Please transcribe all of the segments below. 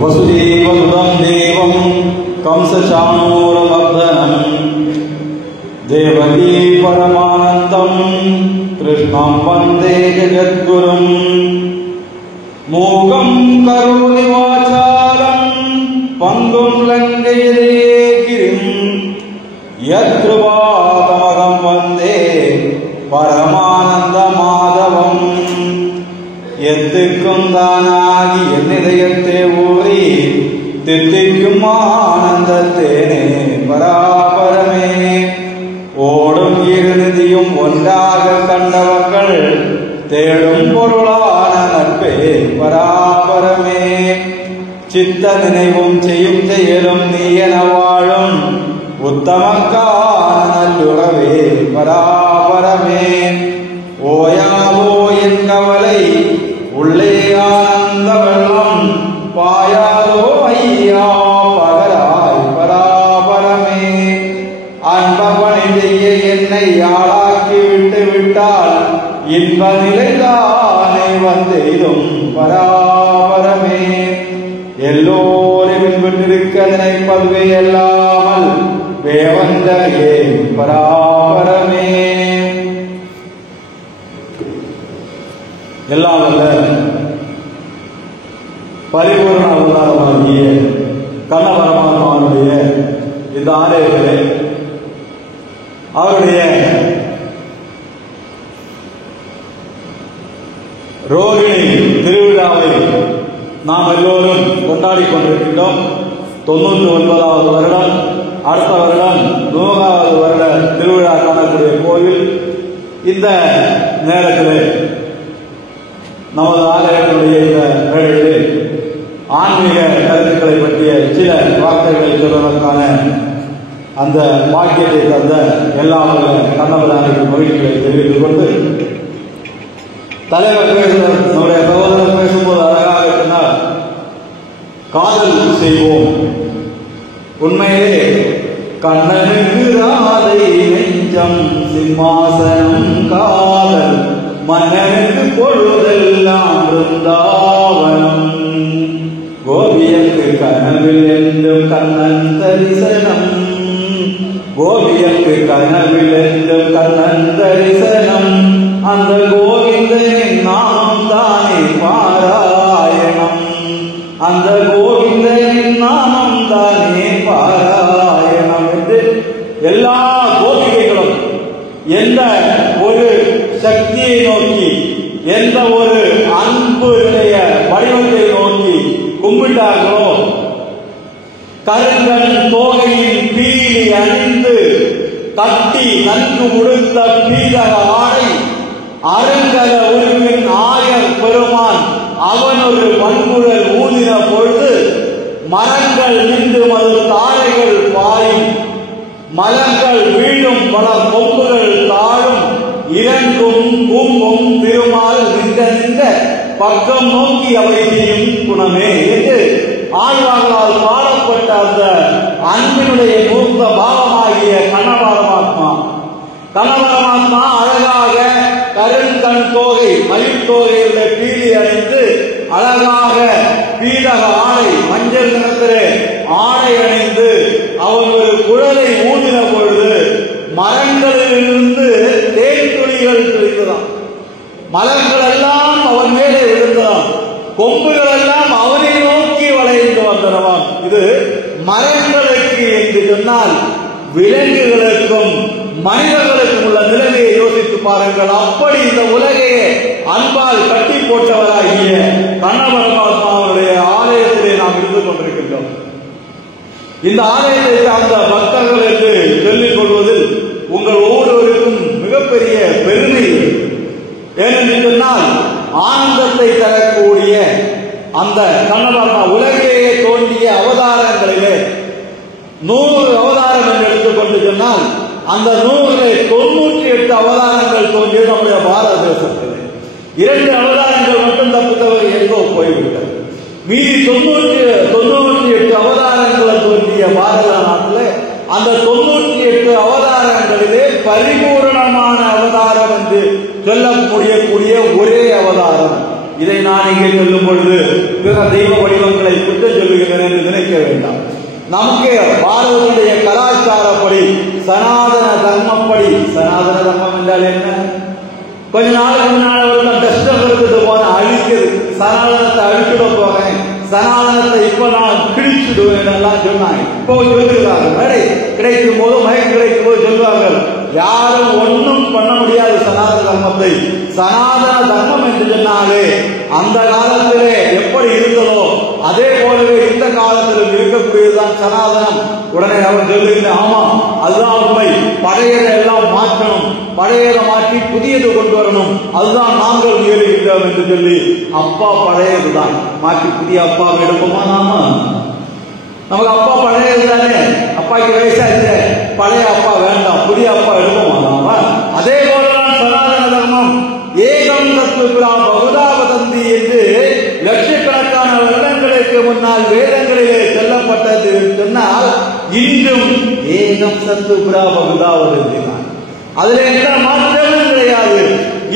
वसुदेवसुतं देवं कंसचाणूरमर्दनं देवकी परमानन्दं कृष्णं वन्दे जगद्गुरुं मूकं करोति वाचालं पङ्गुं लङ्घयते गिरिं यत्कृपातमहं वन्दे परमानन्दमाधवम् எத்துக்கும் தானாகி என் இதயத்தை ஊறி தித்திக்கும் ஆனந்தத்தேனே பராபரமே ஓடும் இருநிதியும் ஒன்றாக கண்டவர்கள் தேடும் பொருளான நட்பே பராபரமே சித்த நினைவும் செய்யும் செயலும் நீ என வாழும் உத்தமக்கான நல்லுறவே பராபரமே ஓயாதோ என் கவலை உள்ளே ஆனந்த வெள்ளம் பாயாதோ ஐயா பகராய் பராபரமே அன்பபணி செய்ய என்னை ஆளாக்கி விட்டு விட்டால் இன்ப நிலைதானே வந்தெய்தும் பராபரமே எல்லோரும் விட்டிருக்க நினைப்பதுவே அல்லாமல் வேவந்தரையே பராபரமே எல்லாம் வல்ல பரிபூர்ண அவதாரமாகிய கண்ண பரமாத்மாவுடைய இந்த ஆலயத்திலே அவருடைய ரோகிணி திருவிழாவை நாம் எல்லோரும் கொண்டாடி கொண்டிருக்கின்றோம். 99வது வருடம், அடுத்த வருடம் 100வது வருட திருவிழா காணக்கூடிய கோயில். இந்த நேரத்திலே நமது ஆலயத்தினுடைய இந்த வேளையிலே ஆன்மீக கருத்துக்களை பற்றிய சில வார்த்தைகளை சொல்வதற்கான அந்த பாக்கியத்தை தந்த எல்லாம் கண்ணபுரானுக்கு மகிழ்ச்சிகளை தெரிவித்துக் கொண்டு தலைவர் பேசுவார். நம்முடைய சகோதரர் பேசும்போது அழகாக இருந்தால் காதல் செய்வோம். உண்மையிலே கண்ணனுக்கு ராதை நெஞ்சம் சிம்மாசனம் காதல் மன்னனுக்கு பொழுதெல்லாம் பிருந்தாவனம் கோபியக்கு கனவில் என்றும் கண்ணன் தரிசனம் கோபியக்கு கனவில் என்றும் கண்ணன் தரிசனம் அந்த கோவிந்தனின் நாமம் தானே பாராயணம் அந்த கோவிந்தனின் நாமம் தானே பாராயணம் என்று எல்லா கோபிகைகளும் எந்த ஒரு சக்தியை நோக்கி எந்த ஒரு அன்புடைய வடிவத்தை நோக்கி கும்பிட்டார்களோ கருங்கன் தோகையின் பீலி அணிந்து கட்டி நன்கு உடுத்த பீதக ஆடை அருங்கல உருவின் ஆயர் பெருமான் அவன் ஒரு பண்புழல் ஊதின பொழுது மரங்கள் நின்று மது தாரைகள் பாயும் மலங்கள் வீழும் பல கொம்புகள் தாழும் இறங்கும் பூங்கும் திருமால் நின்ற பக்கம் நோக்கி அவை செய்யும் குணமே என்று ஆழ்வார்களால் பாடப்பட்ட அந்த அன்பினுடைய மூர்த்த பாவமாகிய கண்ணபரமாத்மா அழகாக கருங்கண் தோகை மலித்தோகையுள்ள பீலி அணிந்து அழகாக பீதக ஆடை மஞ்சள் நிறத்திலே ஆடை அணிந்து அவன் ஒரு குழலை ஊதின பொழுது மரங்களிலிருந்து தேன் துளிகள் துளித்ததாம். மலர்கள் எல்லாம் அவன் மேலே விழுந்ததாம். கொம்புகள் எல்லாம் அவனை நோக்கி வளைந்து வந்தனவாம். இது மரங்களுக்கு என்று சொன்னால் விலங்குகளுக்கும் மனிதர்களுக்கும் உள்ள நிலைமையை யோசித்து பாருங்கள். அப்படி இந்த உலகையே அன்பால் கட்டி போட்டவராகிய கண்ணபரமாத்மாவுடைய ஆலயத்திலே நாம் இருந்து கொண்டிருக்கின்றோம். இந்த ஆலயத்தை சார்ந்த பக்தர்கள் என்று சொல்லிக் கொள்வதில் உங்கள் ஒவ்வொருவருக்கும் மிகப்பெரிய பெருமை. ஏனென்று சொன்னால் ஆனந்தத்தை தரக்கூடிய அந்த கண்ணபரமா உலகையே தோன்றிய அவதாரங்களிலே 100 அவதாரம் என்று எடுத்துக்கொண்டு சொன்னால் அந்த 198 அவதாரங்கள் தோன்றியது நம்முடைய பாரத தேசத்தில். 2 அவதாரங்கள் மட்டும் தப்பித்தவர் எங்கோ போய்விட்டது. மீதி 98 அவதாரங்கள் தோன்றிய பாரத நாட்டில் அந்த 98 அவதாரங்களிலே பரிபூரணமான அவதாரம் என்று சொல்ல முடியக்கூடிய ஒரே அவதாரம். இதை நான் இங்கே சொல்லும் பொழுது பிற தெய்வ வடிவங்களை குற்றம் சொல்லி நமக்கு பாரதத்துடைய கலாச்சாரப்படி சனாதன தர்மப்படி, சனாதன தர்மம் என்றால் என்ன? கொஞ்ச நாளுக்கு முன்னாடி கஷ்டம் எடுத்துட்டு போன அழிக்கிறது, சனாதனத்தை அழிச்சுட போறேன், சனாதனத்தை இப்ப நான் கிழிச்சுடுவேன் எல்லாம் சொன்னாங்க. இப்போ சொல்லுகிறார்கள், மேடை கிடைக்கும் போது மயக்கம் கிடைக்கும் போது சொல்வார்கள், யாரும் ஒன்றும் பண்ண முடியாது சனாதன தர்மத்தை. சனாதன தர்மம் என்று சொன்னாலே அந்த காலத்திலே எப்படி இருந்ததோ அதே போலவே இந்த காலத்திலும் இருக்கக்கூடியதுதான் சனாதனம். உடனே அவர் சொல்லுகின்ற, ஆமா அதுதான் உண்மை, பழையதை எல்லாம் மாற்றணும், பழையதை மாற்றி புதியது கொண்டு வரணும், அதுதான் நாங்கள் முயலுகின்றோம் என்று சொல்லி, அப்பா பழையதுதான் மாற்றி புதிய அப்பா எடுப்போமா? நாம நமக்கு அப்பா பழையது தானே, அப்பாக்கு வயசாச்சு, பழைய அப்பா வேண்டாம், புதிய அப்பா எடுப்போமா நாம? அதே போலதான் சனாதன தர்மம். ஏகம் தத்துவா பகுதாவதந்தி என்று லட்சக்கணக்கான வருடங்களுக்கு முன்னால் வேதங்களிலே சொல்லப்பட்டது சொன்னால், இன்றும் ஏகம் சத்துவா பகுதாவதந்தி தான். அதுல எந்த மாற்றமும் கிடையாது.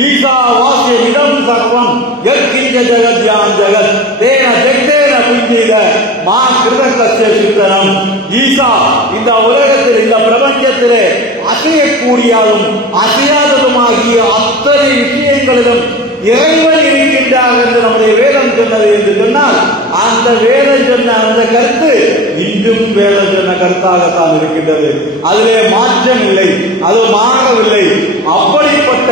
ஈசா வாசிய இடம் சர்வம் யற்கிஞ்ச ஜெகத்யான் ஜெகத் தேன ஜெக்தேன புஞ்சீத மா கிருதகஸ்ய சித்தனம். ஈசா இந்த உலகத்தில், இந்த பிரபஞ்சத்திலே அசையக்கூடியதும் அசையாததுமாகிய அத்தனை விஷயங்களிலும் இறைவன் இருக்கின்றார் என்று நம்முடைய வேதம் சொன்னது என்று சொன்னால், அந்த வேதம் சொன்ன அந்த கருத்து இன்றும் வேதம் சொன்ன கருத்தாகத்தான் இருக்கின்றது. அதிலே மாற்றம் இல்லை, அது மாறவில்லை. அப்படிப்பட்ட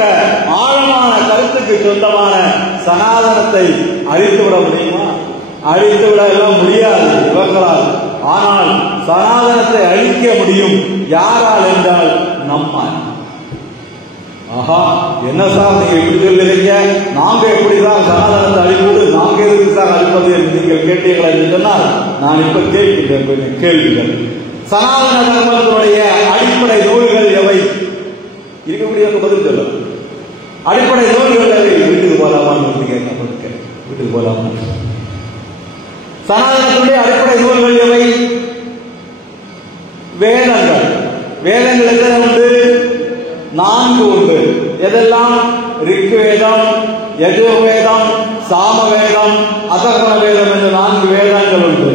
ஆழமான கருத்துக்கு சொந்தமான சனாதனத்தை அழித்துவிட முடியுமா? அழித்துவிட எல்லாம் முடியாது இவர்களால். ஆனால் சனாதனத்தை அழிக்க முடியும். யாரால் என்றால் நம்மால். ஆஹா, என்ன சார் நீங்க இப்படி சொல்லுறீங்க, நாங்க எப்படிதான் சனாதனத்தை அழிப்பது, நாங்க எதுக்கு சார் அழிப்பது என்று நீங்கள் கேட்டீர்கள் என்று சொன்னால், நான் இப்ப கேட்கின்றேன் கேள்விகள். சனாதன தர்மத்தினுடைய அடிப்படை நூல்கள் எவை? இருக்கக்கூடிய பதில் சொல்ல. அடிப்படை நூல்கள் எவை? வீட்டுக்கு போலாமான்னு கேட்க, வீட்டுக்கு போலாமா? சனாதனத்தினுடைய அடிப்படை நூல்கள் எவை? வேதங்கள். வேதங்கள் எத்தனை உண்டு? 4 உண்டு. எதெல்லாம்? ரிக்வேதம், யஜுர்வேதம், சாமவேதம், அதர்வண வேதம் என்று 4 வேதங்கள் உண்டு.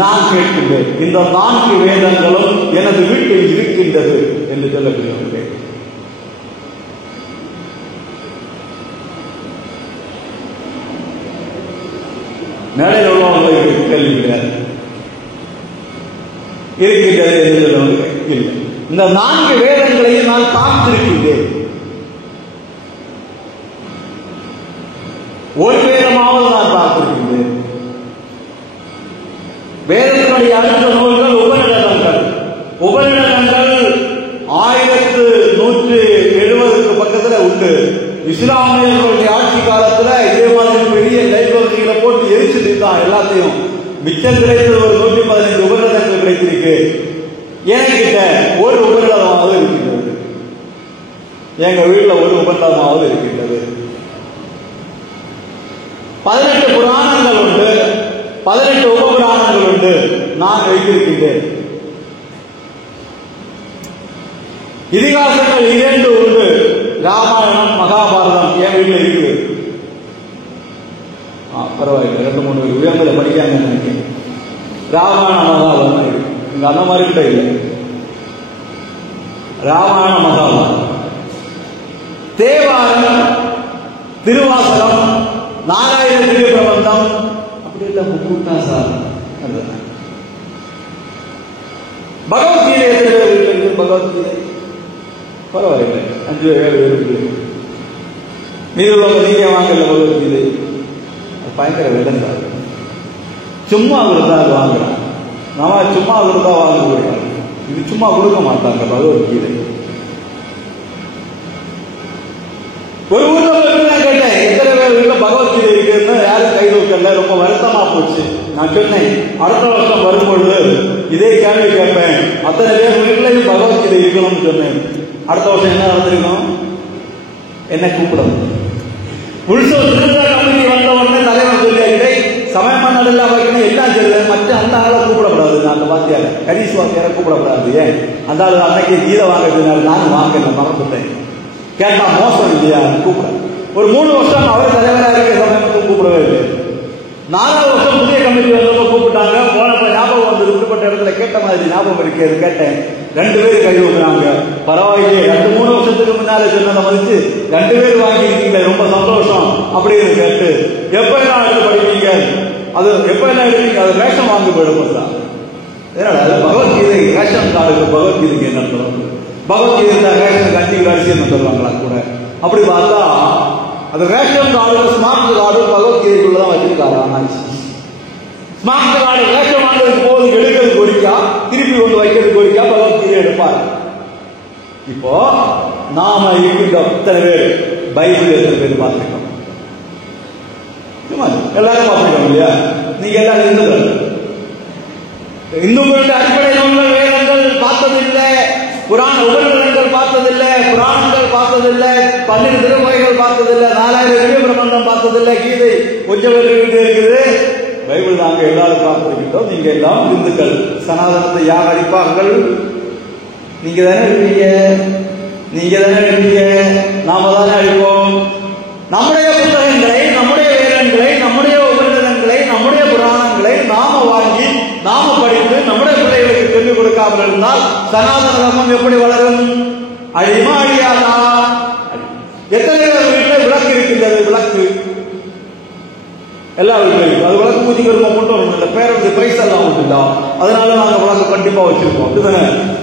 நான் கேட்கின்றேன், இந்த 4 வேதங்களும் எனது வீட்டில் இருக்கின்றது என்று சொல்லப்படுகிறது. மேடையில் உள்ளவர்களுக்கு கேள்வி கிடையாது, இருக்கின்றது என்று சொல்லுவாங்க. இல்லை, இந்த 4 வேதங்களையும் நான் பார்த்திருக்கின்றேன். ஒரு வேதமாவது நான் பார்த்திருக்கின்றேன். வேதத்தினுடைய அடுத்த நூல்கள் உபநிடதங்கள். உபநிடதங்கள் 1170 பக்கத்துல உண்டு. இஸ்லாமியர்களுடைய ஆட்சி காலத்துல இதே மாதிரி பெரிய லைப்ரரிகளை போட்டு எரிச்சுட்டு தான் எல்லாத்தையும். மிச்சம் கிடைத்தது ஒரு 115 உபநிடதங்கள் கிடைத்திருக்கு. என்கிட்ட ஒரு உபநிடதமாவது இருக்கின்றது, எங்க வீட்டில் ஒரு உபநிடதமாவது இருக்கின்றது. 18 புராணங்கள் உண்டு, 18 உபபுராணங்கள் உண்டு, நான் வைத்திருக்கின்றேன். இதிகாசங்கள் 2 உண்டு, ராமாயணம் மகாபாரதம் என் வீட்டில் இருக்கு. பரவாயில்லை, 2-3 உயர்ந்ததை படிக்காம நினைக்கிறேன். ராமாயண மகாபாரதம் இருக்கு, இங்க அந்த மாதிரி கிட்ட இல்லை. ராமாயண மகாபாரதம், தேவாரம், திருவாசகம், நாராயண திரு பிரபந்தம் அப்படி இல்லை. கூட்டா சார் பகவத்கீதை எத்தனை பேர் இருக்கு? பகவத்கீதை பரவாயில்லை, 5-7 இருக்கு. மீது நீங்க வாங்கல பகவத்கீதை, பயங்கர விடம் சார். சும்மா கொடுத்தா வாங்குறாங்க, நம்ம சும்மா கொடுத்தா வாங்க போயிட்டாங்க. இது சும்மா கொடுக்க மாட்டாங்க பகவத்கீதை. ஒரு ஊர்ல கேட்டேன், எத்தனை பேர் வீட்டுல பகவத்கீதை இருக்குன்னு. யாரும் கை தூக்கல, ரொம்ப வருத்தமா போச்சு. நான் சொன்னேன், அடுத்த வருஷம் வரும்பொழுது இதே கேள்வி கேட்பேன், அத்தனை பேர் வீட்லையும் பகவத்கீதை இருக்கணும்னு சொன்னேன். அடுத்த வருஷம் என்ன நடந்திருக்கும்? என்ன கூப்பிடும்? உள்சோர் திருவிழா கமிட்டி வந்த உடனே தலைவர் சொல்லியாரு, சமயமான நல்லா வைக்கணும், எல்லாம் சொல்லுது, மற்ற அந்த ஆளை கூப்பிடக்கூடாது. அந்த வாத்தியார கரீஸ் வாத்தியார கூப்பிடக்கூடாது. ஏன்? அந்த ஆளு அன்னைக்கு கீதை வாங்கினாரு, நானும் வாங்கல, மறந்துட்டேன். கேட்டா மோசம் இல்லையா? கூப்பிட ஒரு 3 வருஷம் அவர் தலைவராக இருக்க சமயத்துக்கு கூப்பிடவே இல்லை. 4வது வருஷம் புதிய கமிட்டி வந்தப்ப கூப்பிட்டாங்க. போனப்ப ஞாபகம் வந்து விருப்பப்பட்ட இடத்துல ஞாபகம் இருக்கிறது கேட்டேன். 2 பேர் கை வைக்கிறாங்க. பரவாயில்லையே, 2-3 வருஷத்துக்கு முன்னால சொன்னதை மதிச்சு 2 பேர் வாங்கியிருக்கீங்க, ரொம்ப சந்தோஷம் அப்படின்னு கேட்டு, எப்ப எல்லாம் எடுத்து படிப்பீங்க, அது எப்ப எல்லாம் எடுப்பீங்க, அது ரேஷன் வாங்கி போயிடும் சார். ஏன்னா அது பகவத்கீதை ரேஷன் கார்டுக்கு பகவத்கீதைக்கு என்ன சொல்லுவாங்க? பகவத்கீதை ரேஷன் கண்டிக்கு அரிசின்னு சொல்லுவாங்களா கூட? அப்படி பார்த்தா அது ரேஷன் கார்டு ஸ்மார்ட் கார்டு பகவத்கீதைக்குள்ளதான் வச்சிருக்காரு. ஸ்மார்ட் கார்டு ரேஷன் வாங்குறதுக்கு போது எடுக்கிறது கோரிக்கா, திருப்பி கொண்டு வைக்கிறது கோரிக்கா, பகவத்கீதை எடுப்பாரு. இப்போ நாம இருக்கின்ற எத்தனை பேர் பைபிள் எத்தனை பேர் பார்த்துருக்கோம்? எல்லாரும் பார்த்துருக்கோம் இல்லையா? நீங்க எல்லாரும் இந்துக்களுடைய அடிப்படை நூல்கள் வேதங்கள் பார்த்ததில்லை, புராண உபநிடதங்கள் பார்த்ததில்லை, புராணங்கள் பார்த்ததில்லை, 12 திருமுறைகள் பார்த்ததில்லை, 4000 திவ்ய பிரபந்தம் பார்த்ததில்லை, கீதை கொஞ்சம் இருக்குது. பைபிள் நாங்க எல்லாரும் பார்த்திருக்கின்றோம். நீங்க எல்லாம் இந்துக்கள். சனாதனத்தை யார் அடிப்பார்கள்? நீங்க தானே இருப்பீங்க, நீங்க தானே இருப்பீங்க, நாம தானே அடிப்போம். நம்முடைய புத்தகங்களை, நம்முடைய வேதங்களை, நம்முடைய உபநிடதங்களை, நம்முடைய புராணங்களை நாம வாங்கி நாம படித்து நம்முடைய பிள்ளைகளுக்கு சொல்லிக் கொடுக்காமல் இருந்தால் சனாதன தர்மம் எப்படி வளரும்? அழியுமா அழியாதா? எத்தனை பேர் வீட்டில் விளக்கு இருக்கின்றது? விளக்கு எல்லா வீட்டிலும் அது விளக்கு பூஜைக்கு கொண்டு வரணும் இல்லை, பேரண்டி பைசா எல்லாம் உண்டுண்டா, அதனால நாங்கள் விளக்கு கண்டிப்பா வச்சிருக்கோம்.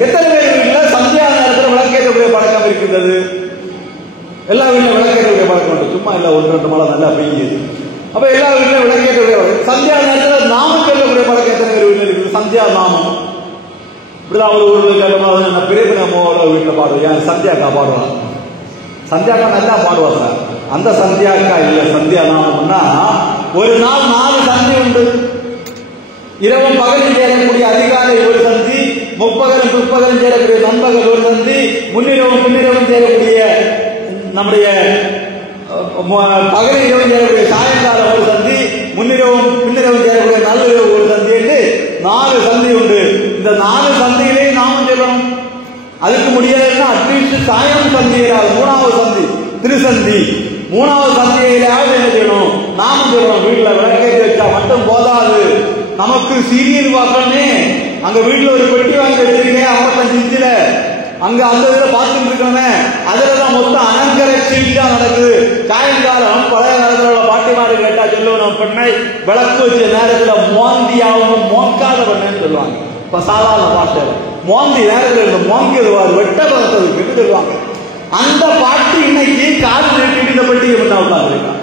எத்தனை பேர் வீட்டில் சந்தியா நேரத்தில் விளக்கேற்றக்கூடிய பழக்கம் இருக்கின்றது? எல்லா வீட்டிலும் விளக்கேற்றக்கூடிய பழக்கம் உண்டு. சும்மா இல்லை, 1-2 மழை நல்லா பெய்யுது. அப்ப எல்லா வீட்டிலும் விளக்கேற்றக்கூடிய சந்தியா நேரத்தில் நாமம் சொல்லக்கூடிய பழக்கம் எத்தனை பேர் வீட்டில் இருக்குது? சந்தியா நாமம் இப்படிதான் ஒரு ஊருக்கு பெரிய வீட்டில் பாடுவேன். சந்தியாக்கா பாடுவாங்க. சந்தியாக்கா நல்லா பாடுவா சார். அந்த சந்தியாக்கா இல்ல, சந்தியா நாமம்னா ஒரு நாள் 4 சந்தி உண்டு. இரவும் பகலும் சேரக்கூடிய அதிகாலை ஒரு சந்தி, முற்பகலும் பிற்பகலும் சேரக்கூடிய நண்பகல் ஒரு சந்தி, முன்னிரவும் பின்னிரவும் சேரக்கூடிய நம்முடைய பகல் இரவும் சேரக்கூடிய சாயங்காலம் ஒரு சந்தி, முன்னிரவும் பின்னிரவும் சேரக்கூடிய நள்ளிரவு ஒரு சந்தி என்று 4 சந்தி உண்டு. இந்த 4 சந்தியிலே நாமம் சொல்லணும். அதுக்கு முடியாதுன்னா அட்லீஸ்ட் சாயம் சந்தியிலாது 3வது சந்தி திருசந்தி, 3வது சந்தியிலாவது என்ன செய்யணும்? நாமம் சொல்லணும். வீட்டுல விளக்கேற்றி வச்சா மட்டும் போதாது, நமக்கு சீரியல் பார்க்கணுமே. அங்க வீட்டுல ஒரு பெட்டி வாங்கி வச்சிருக்கேன் 55 இன்ச்சில, அங்க அந்த இதுல பார்த்துட்டு இருக்கணுமே. அதுலதான் மொத்தம் அலங்கர சீட்டா நடக்குது. சாயங்காலம் பழைய காலத்துல உள்ள பாட்டிமாரு கேட்டா சொல்லுவோம், பெண்ணை விளக்கு வச்ச நேரத்துல மோந்தியாவும் மோக்காத பெண்ணு சொல்லுவாங்க. இப்ப சாதாரண பாட்டு மோந்தி நேரத்தில் இருந்து மோங்கிடுவார், வெட்ட பதத்ததுக்கு சொல்லுவாங்க. அந்த பாட்டு இன்னைக்கு காது நீட்டிட்டு இந்த பெட்டியை முன்னா உட்காந்துருக்கான்.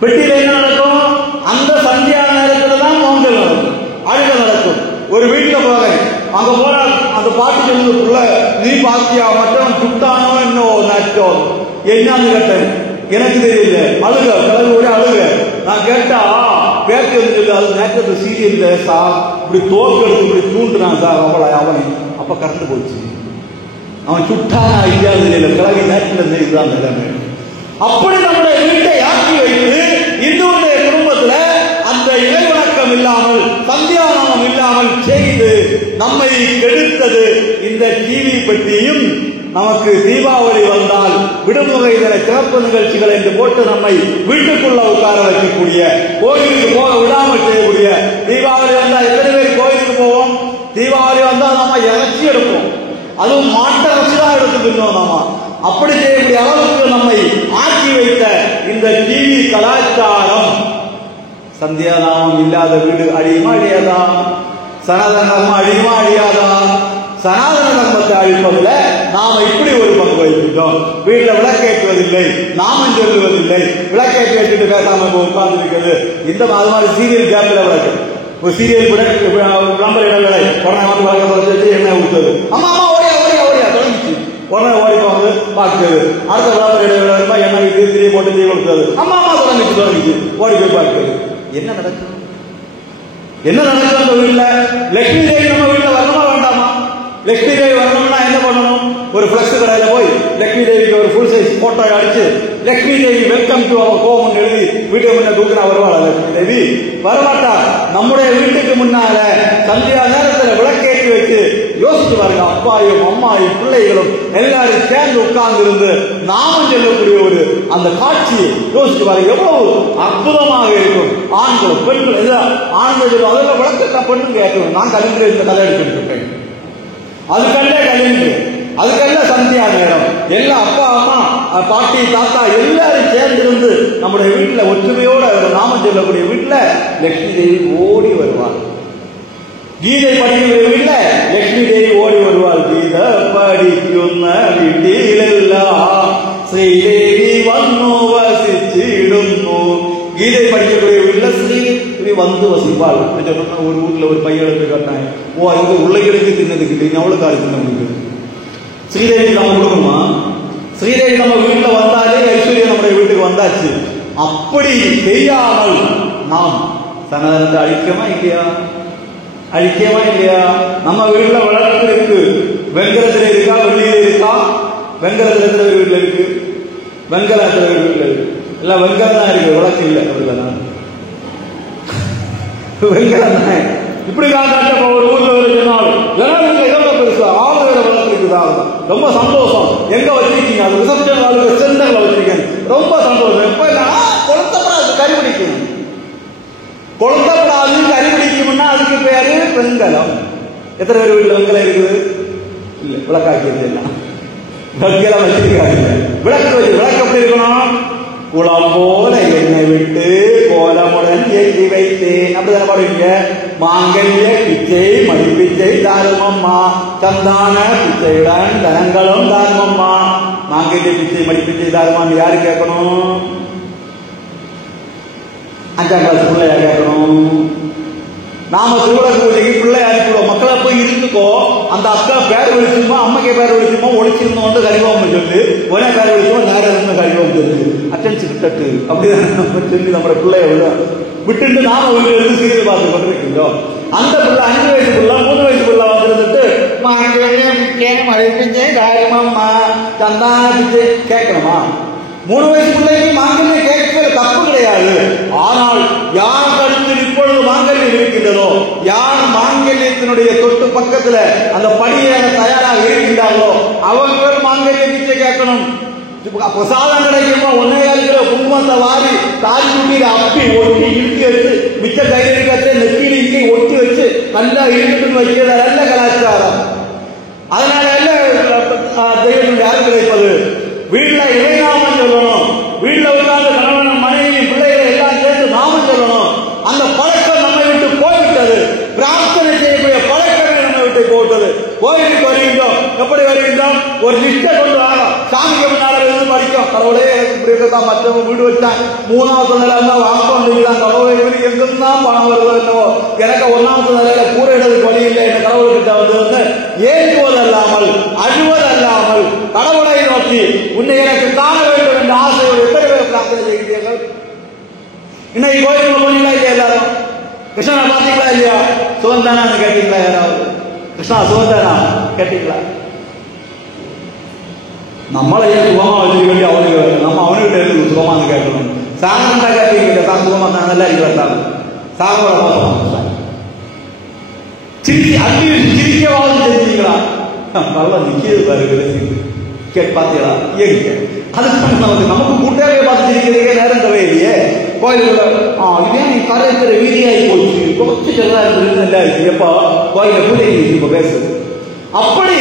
பெட்டியில என்ன நடக்கும்? அந்த சந்தியா நேரத்துல தான் மோங்கல் நடக்கும், அழுக நடக்கும். ஒரு வீட்டுல போறேன், அங்க போற அந்த பாட்டு சொல்லுக்குள்ள நீ பாத்தியா மட்டும் சுட்டானோ இன்னும் நச்சோ என்னன்னு கேட்டேன். எனக்கு தெரியல, அழுக கலந்து அழுக. நான் கேட்டா பேக்கு சொல்லு, அது நேற்று சீரியல் சார் இப்படி தோக்கு எடுத்து இப்படி தூண்டுனான் சார் அவளை அவனை. அப்ப கறந்து போச்சு, அவன் சுட்டானா ஐயாவது இல்லை, கிளவி நேரத்தில் தெரியுதான் நிலைமை. அப்படி நம்முடைய வீட்டை ஆக்கி வைத்து இன்னொருடைய குடும்பத்துல அந்த இறைவணக்கம் இல்லாமல் சந்தியானம் இல்லாமல் செய்து நம்மை கெடுத்தது இந்த டிவி பற்றியும். நமக்கு தீபாவளி வந்தால் விடுமுறை தின சிறப்பு நிகழ்ச்சிகள் என்று போட்டு நம்மை வீட்டுக்குள்ள உட்கார வைக்கக்கூடிய, கோயிலுக்கு போக விடாமல் செய்யக்கூடிய. தீபாவளி வந்தா எத்தனை பேர் கோயிலுக்கு போவோம்? தீபாவளி வந்தா நாம இறைச்சி எடுப்போம், அதுவும் மாட்டு இறைச்சி தான் எடுத்து தின்னோம் நாம. அப்படி செய்யக்கூடிய அளவுக்கு நம்மை ஆக்கி வைத்த இந்த டிவி கலாச்சாரம், சந்தியாநாமம் இல்லாத வீடு அழியுமா அழியாதா? சனாதன தர்மம் அழியுமா அழியாதா? சனாதன தர்மத்தை அழிப்பதில் நாம இப்படி ஒரு பங்கு வகிக்கின்றோம். வீட்டுல விளக்கேற்றுவதில்லை, நாமம் சொல்லுவதில்லை, விளக்கேற்றி வச்சுட்டு பேசாம உட்கார்ந்து இருக்கிறது. இந்த மாதிரி சீரியல் கேப்ல விளக்கு, ஒரு சீரியல் விளம்பர இடங்களை உடனே வந்து வளர்க்க வச்சு என்ன ஊற்றுது, அம்மா அம்மா ஓடியா ஓடியா ஓடியா தொடங்கிச்சு, உடனே ஓடிப்பாங்க பார்க்குறது. அடுத்த விளம்பர இடைவெளி என்ன வீட்டு திரிய போட்டு தீ கொடுத்தது, அம்மா அம்மா தொடங்கிச்சு ஓடி போய் பார்க்குறது. என்ன நடக்கும்? என்ன நடக்கும் அந்த வீட்டுல? லட்சுமி தேவி நம்ம வீட்டுல வரணுமா வேண்டாமா? லட்சுமி தேவி வரணும்னா என்ன பண்ணணும்? ஒரு பிளக்ஸ் கடையில போய் லட்சுமி தேவிக்கு ஒரு ஃபுல் சைஸ் போட்டோ அடிச்சு Lakshmi Devi welcome to our home எழுதி வீட்டுக்கு முன்ன தூக்கினா வருவாள் லட்சுமி தேவி? வரமாட்டா. நம்முடைய வீட்டுக்கு முன்னால சந்தியா நேரத்தில் விளக்கேற்றி வச்சு யோசிச்சு பாருங்க, அப்ப அப்பாயும் அம்மாயும் பிள்ளைகளும் எல்லாரும் சேர்ந்து உட்கார்ந்து இருந்து நாமம் சொல்லக்கூடிய ஒரு அந்த காட்சியை யோசிச்சு பாருங்க, எவ்வளவு அற்புதமாக இருக்கும். ஆண்களும் பெண்கள் எல்லாம் ஆண்கள் அதில் விளக்கத்தை பெண்ணும் கேட்கணும். நான் கலைஞர் இந்த கதை எடுத்துட்டு இருக்கேன், அதுக்கல்ல கலைஞர், அதுக்கல்ல சந்தியா நேரம், எல்லா அப்பா அம்மா பாட்டி தாத்தா எல்லாரும் சேர்ந்து இருந்து நம்முடைய வீட்டில் ஒற்றுமையோடு நாமம் சொல்லக்கூடிய வீட்டில் லட்சுமி தேவி ஓடி வருவார். கீதை படிக்கிற வீட்டுல லட்சுமி தேவி ஓடி வருவாள். கீதை படிക്കുന്ന வீட்டிலெல்லாம் ஸ்ரீதேவி வന്നു வசிச்சிடுന്നു. கீதை படிக்கக்கூடிய வீட்டுல ஸ்ரீதேவி வந்து வசிப்பாள். ஒரு வீட்டுல ஒரு பையன் எடுத்து கேட்டாங்க, ஓ இது உருளைக்கிழங்கு தின்னதுக்கு அவளுக்காரு தின்ன முடியும். ஸ்ரீதேவி நம்ம கொடுக்குமா? ஸ்ரீதேவி நம்ம வீட்டுல வந்தாலே ஐஸ்வர்யா நம்முடைய வீட்டுக்கு வந்தாச்சு. அப்படி தெரியாமல் நாம் சனாதனத்தை அழிக்கமா இல்லையா? அழிக்கமா இல்லையா? நம்ம வீட்டுல விளக்கு இருக்கு, வெங்கலத்துல இருக்கா வெள்ளியில இருக்கா? வெங்கலத்துல எத்தனை பேர் வீட்டுல இருக்கு? வெங்கலம் எத்தனை பேர் வீட்டுல இருக்கு? எல்லாம் வெங்கலம் தான் இருக்கு, விளக்கு இல்லை. வெங்கலம் தான். இப்படி காட்டாட்ட ஒரு ஊர்ல ஒரு சொன்னால் எவ்வளவு பெருசா 6 விளக்கு இருக்குதா? ரொம்ப சந்தோஷம். எங்க வச்சிருக்கீங்க? அது ரிசப்ஷன் ஆளுக்கு சென்டர்ல வச்சிருக்கேன். ரொம்ப சந்தோஷம். எப்ப கொளுத்தப்படாது, கறிபிடிக்கும். கொளுத்தப்படாது கறிபிடிக்கும்னா அதுக்கு பேரு வெங்கலம். எத்தனை பேர் வீட்டுல வெங்கலம் இருக்குது? இல்ல, விளக்காக்கியது எல்லாம் வெங்கலம் வச்சிருக்காங்க. விளக்கு வச்சு விளக்கு எப்படி இருக்கணும்? குளம் போல என்னை விட்டு கோலமுடன் ஏற்றி வைத்தேன். அப்படிதான பாருங்க. மாங்கல்ய பிச்சை மடிப்பிச்சை தாருமம்மா, சந்தான பிச்சையுடன் தனங்களும் தாருமம்மா. மாங்கல்ய பிச்சை மடிப்பிச்சை தாருமான்னு யாரு கேட்கணும்? 5ஆம் கிளாஸ் பிள்ளையா கேட்கணும். நாம திருவிழாக்கு பூஜைக்கு பிள்ளை அனுப்பிடுவோம், மக்களை போய் இருந்துக்கோ, அந்த அக்கா பேர் விழிச்சுமோ அம்மைக்கு பேர் விழிச்சுமோ ஒழிச்சிருந்தோம் கரிவோம் சொல்லு, ஒரே பேர் விழிச்சோம் நேரம் இருந்து கரிவோம் சொல்லு, அட்டன்ஸ் விட்டட்டு அப்படிதான் சொல்லி நம்மளோட பிள்ளைய விட்டுட்டு நாம வீட்டுல இருந்து சீரியல் பார்த்து கொண்டிருக்கின்றோம். அந்த பிள்ளை 5 வயசு பிள்ளை 3 வயசு பிள்ளை வந்துருந்துட்டு மழை பிஞ்சை காரியமாம்மா சந்தான பிஞ்சை கேட்கணுமா? 3 வயசு பிள்ளைக்கு மாங்கல்யம் கேட்கிற தப்பு கிடையாது. ஆனால் யார் கருத்தில் இப்பொழுது மாங்கல்யம் இருக்கின்றதோ, யார் மாங்கல்யத்தினுடைய தொட்டு பக்கத்துல அந்த படியேற தயாராக இருக்கின்றார்களோ அவர்கள் மாங்கல்ய பிச்சை கேட்கணும். பிரசாதம் கிடைக்குமா? 1.5 கிலோ குங்குமத்தை வாரி தாலி குட்டியில அப்பி ஒட்டி இழுத்தி வச்சு மிச்ச தைரியத்தை நெத்தியில இங்கே ஒட்டி வச்சு நல்லா இழுத்துன்னு வைக்கிறது நல்ல கலாச்சாரம். அதனால தெய்வம் யார் கிடைப்பது? வீட்டுல இறைநாமம் சொல்லணும். வீட்டுல உட்கார்ந்து கணவன் மனைவி பிள்ளைகளை எல்லாம் சேர்ந்து நாமம் சொல்லணும். அந்த பழக்கம் நம்மை விட்டு போய்விட்டது. பிரார்த்தனை செய்யக்கூடிய பழக்கமே நம்மை விட்டு போட்டது. கோயிலுக்கு வருகின்றோம், எப்படி வருகின்றோம்? ஒரு லிஸ்டை கொண்டு வாங்க, சாமிக்கு முன்னால இருந்து படிக்கும். கடவுளே இப்படி இருக்கதான் மற்றவங்க வீடு வச்சாங்க, 3வது நிலையில வாங்கிதான் கடவுளை இவருக்கு எங்கிருந்தான் பணம் வருதோ என்னவோ, எனக்கு 1வது நிலையில கூரை இடத்துக்கு வழி இல்லை என்ற கடவுள்கிட்ட வந்து ஏற்றுவதல்லாமல் அழுவதல்லாமல் கடவுளை நோக்கி உன்னை எனக்கு காண வேண்டும் என்ற ஆசையோடு எத்தனை பேர் பிரார்த்தனை செய்கிறீர்கள்? இன்னைக்கு கோயிலுக்கு போனீங்களா இல்லையா? எல்லாரும் கிருஷ்ணனை பார்த்தீங்களா இல்லையா? சுகந்தானான்னு கேட்டீங்களா? யாராவது கிருஷ்ணா சுகந்தானா கேட்டீங்களா? நம்மளையே சுகமா வச்சுக்க வேண்டிய அவனுக்கு நம்ம அவனுக்கிட்ட இருந்து சுகமானு கேட்கணும். சாகந்தா கேட்டீங்க, தான் சுகமா தான் நல்லா இருக்கிறாங்க. சாகோட மோசமா சிரிக்கவாது தெரிஞ்சீங்களா? நல்லா நிக்கிறது பாருங்க. பார்த்தீங்களா? ஏங்க அதுக்கு நமக்கு கூட்டாவே பார்த்து சிரிக்கிறதுக்கே நேரம் தேவையில்லையே. கோயிலுக்குள்ள ஏன் கரைக்கிற வீதியாகி போச்சு, கொஞ்சம் நல்லா இருக்கு. எப்போ கோயில பூஜை இப்ப பேசுறது அப்படி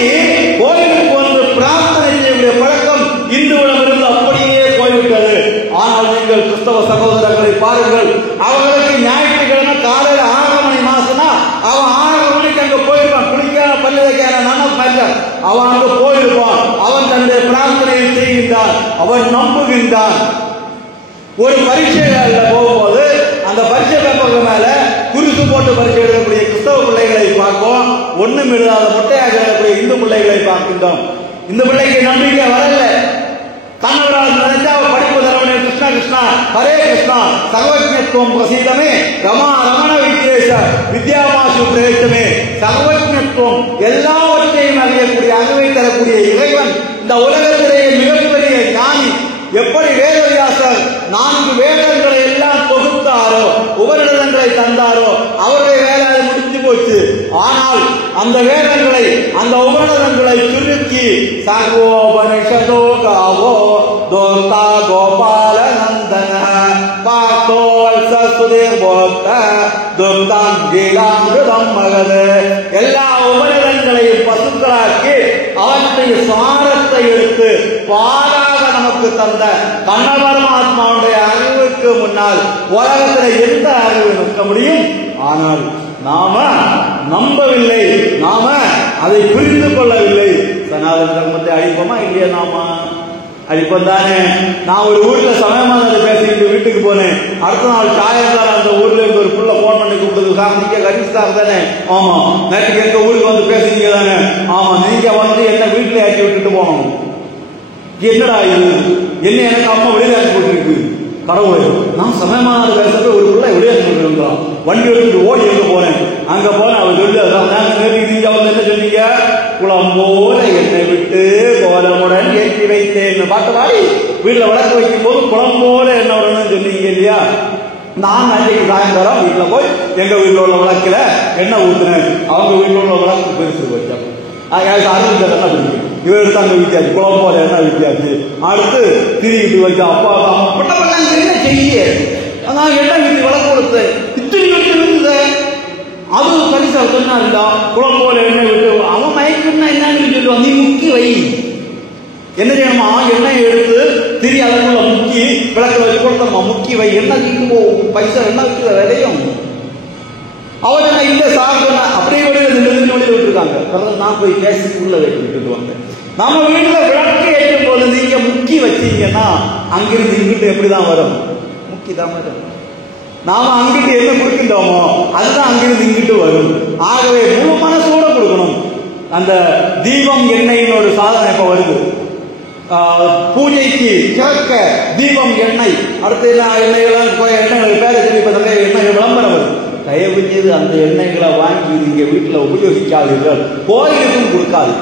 கோயிலுக்கு வந்து பிரார்த்தனை செய்யக்கூடிய பழக்கம் இந்துவிடமிருந்து அப்படியே போய்விட்டது. ஆனால் நீங்கள் கிறிஸ்தவ சகோதரர்களை பாருங்கள், அவர்களுக்கு ஞாயிற்றுக்கிழமை காலையில 6 மணி மாசம்னா அவன் 6 மணிக்கு அங்க போயிருப்பான். குளிக்கான பள்ளி வைக்கான அவன் அங்க போயிருப்பான். அவன் தன்னுடைய பிரார்த்தனையை செய்கின்றான், அவன் நம்புகின்றான். ஒரு பரீட்சைகள்ல போகும்போது அந்த பரீட்சை பேப்பருக்கு மேல குருசு போட்டு பரீட்சை எழுதக்கூடிய கிறிஸ்தவ பிள்ளைகளை பார்ப்போம், ஒண்ணும் எழுதாத மொட்டையாக எழுதக்கூடிய இந்து பிள்ளைகளை பார்க்கின்றோம். இந்த பிள்ளைக்கு நம்பிக்கை வரல. கண்ணவரால் நினைச்சா படிப்பு தரவனே கிருஷ்ணா கிருஷ்ணா ஹரே கிருஷ்ணா சர்வஜத்துவம் பிரசித்தமே ரமா ரமண வித்யேஷ வித்யாமாசு பிரேஷமே. சர்வஜத்துவம் எல்லாவற்றையும் அறியக்கூடிய அறிவை தரக்கூடிய இறைவன் இந்த உலகத்திலேயே மிகப்பெரிய ஞானி. எப்படி வேதவியாசர் 4 வேதங்களை எல்லாம் தொகுத்தாரோ, உபநிடதங்களை தந்தாரோ, அவருடைய வேலை முடிஞ்சு போச்சு. ஆனால் அந்த வேதங்களை, அந்த உபநிடதங்களை சுருக்கி சர்வோபனிஷதோ காவோ தோத்தா கோபால நந்தன பாக்கோல் சசுதேர் போத்த துர்தம் கீழாமிருதம் மகது, எல்லா உபநிடதங்களையும் பசுக்களாக்கி அவற்றை சாரத்தை எடுத்து பாராக நமக்கு தந்த கண்ண பரமாத்மாவுடைய அறிவுக்கு முன்னால் உலகத்தில் எந்த அறிவு நிற்க முடியும்? ஆனால் நாம நம்பவில்லை, நாம அதை புரிந்து கொள்ளவில்லை. சனாதன தர்மத்தை அழிப்போமா இல்லையா? நாம அழிப்போம் தானே. நான் ஒரு ஊர்ல சமயமானதை பேசிக்கிட்டு வீட்டுக்கு போனேன். அடுத்த நாள் சாயங்காலம் அந்த ஊர்ல இருந்து ஒரு புள்ள போன் பண்ணி கூப்பிடுது, சார் நீங்க கரிசார் தானே? ஆமா. நேற்றுக்கு எங்க ஊருக்கு வந்து பேசுறீங்க தானே? ஆமா. நீங்க வந்து என்ன வீட்டுல ஏற்றி விட்டுட்டு போகணும். என்னடா இது, என்ன எனக்கு அம்மா வெளியில போட்டுருக்கு. கடவுளை, நான் சமயமான பேசுறது ஒரு பிள்ளை வெளியே சொல்லிருந்தான். வண்டி எடுத்துட்டு ஓடி எங்க போனேன். அங்க போன அவர் சொல்லி நீங்க வந்து என்ன சொன்னீங்க? குளம் போல என்னை விட்டு கோலமுடன் ஏற்றி வைத்தேன் பாட்டு பாடி வீட்டுல விளக்கு வைக்கும் போது குளம் போல என்னோட சொன்னீங்க இல்லையா? நான் அன்றைக்கு சாயங்காலம் வீட்டுல போய் எங்க வீட்டுல உள்ள விளக்குல எண்ணெய் ஊத்துனேன். அவங்க வீட்டுல உள்ள விளக்கு பெருசு வச்சேன். அறுபது இவர் எடுத்து அங்க வித்தியாச்சு, குளம் போல என்ன வித்தியாச்சு. அடுத்து திரிகிட்டு வச்சா அப்பா என்ன செய்ய நான் என்ன வீட்டு வளர்க்க கொடுத்தேன். இத்தனை வீட்டு இருந்தது அது பரிசா சொன்னா இருந்தா குளம் போல என்ன விட்டு அவன் மயக்குன்னா என்னன்னு சொல்லுவான். நீ முக்கி வை, என்ன செய்யணுமா? எண்ணெய் எடுத்து திரி அதற்குள்ள முக்கி விளக்க வச்சு கொடுத்தோம்மா, முக்கி வை. என்ன தீட்டு பைசா என்ன விற்கிற விலையும் அவர் என்ன இல்ல சாப்பிட அப்படியே வெளியில விட்டுருக்காங்க. நான் போய் கேசி உள்ள விட்டுட்டு வந்தேன். நம்ம வீட்டுல விளக்கு ஏற்றும் போது நீங்க முக்கி வச்சீங்கன்னா அங்கிருந்து இங்கிட்டு எப்படிதான் வரும்? முக்கி தான் வரும். நாம அங்கிட்டு என்ன கொடுக்கின்றோமோ அதுதான் அங்கிருந்து இங்கிட்டு வரும். ஆகவே முழு மனசோட கொடுக்கணும். அந்த தீபம் எண்ணெயின் ஒரு சாதனை இப்ப வருது. பூஜைக்கு கிழக்க தீபம் எண்ணெய், அடுத்து எண்ணெய்கள் பேர சொல்லி இப்ப நிறைய எண்ணெய் விளம்பரம் வருது. தயவு செய்து அந்த எண்ணெய்களை வாங்கி நீங்க வீட்டுல உபயோகிக்காதீர்கள், கோயிலுக்கும் கொடுக்காது.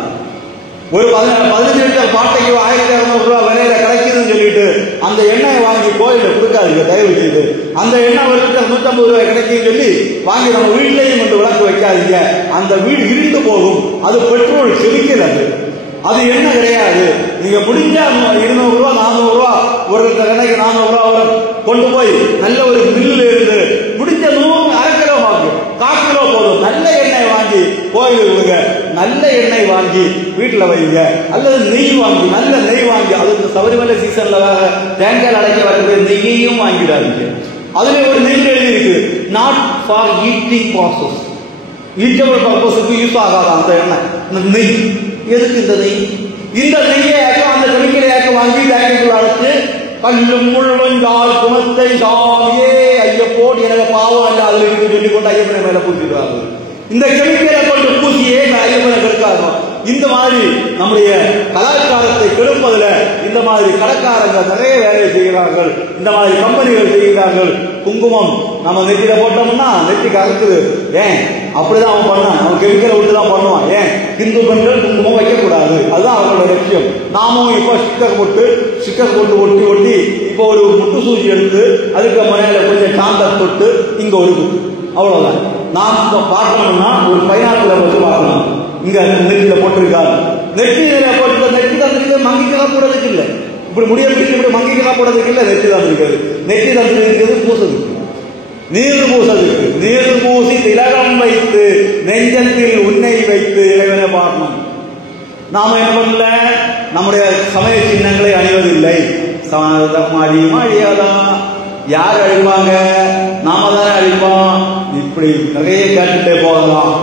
ஒரு 15 லிட்டர் பாட்டைக்கு 1200 ரூபாய் விலையில கிடைக்குதுன்னு சொல்லிட்டு அந்த எண்ணெயை வாங்கி கோயில கொடுக்காதீங்க தயவு செய்து. அந்த எண்ணெய் ஒரு லிட்டர் 150 ரூபாய் கிடைக்குன்னு சொல்லி வாங்கி நம்ம வீட்லையும் கொண்டு விளக்கு வைக்காதீங்க. அந்த வீடு இருந்து போகும். அது பெட்ரோல் செலுக்கிறது, அது என்ன கிடையாது. நீங்க முடிஞ்சா 200 ரூபாய் 400 ரூபாய் ஒரு கடைக்கு 400 ரூபாய் கொண்டு போய் நல்ல ஒரு மில்லுல இருந்து முடிஞ்ச 100 அரை கிலோ வாங்கி 1/4 கிலோ போதும் நல்ல எண்ணெய் வாங்கி கோயிலுக்கு கொடுங்க. நல்ல எண்ணெய் வாங்கி வீட்டுல வைங்க. அல்லது நெய் வாங்கி, நல்ல நெய் வாங்கி, அது சபரிமலை சீசன்ல தேங்காய் அடைக்க வரக்கூடிய நெய்யையும் வாங்கிடாதீங்க. அதுல ஒரு நெய் எழுதி இருக்கு, not for eating process, eatable பர்பஸுக்கு யூஸ் ஆகாத அந்த எண்ணெய் நெய். எதுக்கு இந்த நெய்? இந்த நெய்யாக்க அந்த கெமிக்கலையாக்க வாங்கி பேக்கெட்டுக்குள்ள அடைச்சு கல்லும் முள்ளும் கால் குணத்தை சாமியே ஐயப்போடு எனக்கு பாவம் அல்ல அதுல இருக்கு சொல்லி கொண்டு ஐயப்பனை மேல பூசிடுவாங்க. இந்த கெமிக்கலை கொண்டு பூசியே ஐயப்பனை கெடுக்காது. இந்த மாதிரி நம்முடைய கலாச்சாரத்தை கெடுப்பதில் இந்த மாதிரி கடைக்காரங்க நிறைய வேலை செய்கிறார்கள், இந்த மாதிரி கம்பெனிகள் செய்கிறார்கள். குங்குமம் நம்ம நெத்தியில போட்டோம்னா நெத்திக்கு அறுக்குது. ஏன் அப்படிதான் அவன் பண்ணான், அவன் கெமிக்கலை விட்டு தான் பண்ணுவான். ஏன் இந்து பெண்கள் குங்குமம் வைக்கக்கூடாது, அதுதான் அவங்களோட லட்சியம். நாமும் இப்ப ஸ்டிக்கர் போட்டு ஒட்டி ஒட்டி இப்போ ஒரு முட்டு சூசி எடுத்து அதுக்கு முறையில கொஞ்சம் சாந்தம் தொட்டு இங்க ஒரு குத்து, அவ்வளவுதான். நாம் பார்க்கணும்னா ஒரு பைனாக்குள்ள வந்து பார்க்கணும். இங்க நெத்தியில போட்டிருக்காரு, நெத்தியில போட்டு நெத்தி தந்திரிக்க மங்கிக்கலாம் போடுறதுக்கு இல்லை, இப்படி முடியறதுக்கு இப்படி மங்கிக்கலாம் போடுறதுக்கு இல்லை. நெத்தி தந்திருக்காரு, நெத்தி தந்திரிக்கிறது பூசதுக்கு, நீர் பூசதுக்கு. நீர் பூசி திலகம் வைத்து நெஞ்சத்தில் உன்னை வைத்து இறைவனை பார்க்கணும். நாம என்ன பண்ணல, நம்முடைய சமய சின்னங்களை அணிவதில்லை. அழியுமா அழியாதா? யார் அழிப்பாங்க? நாம தானே அழிப்போம். இப்படி நிறைய கேட்டுட்டே போகலாம்.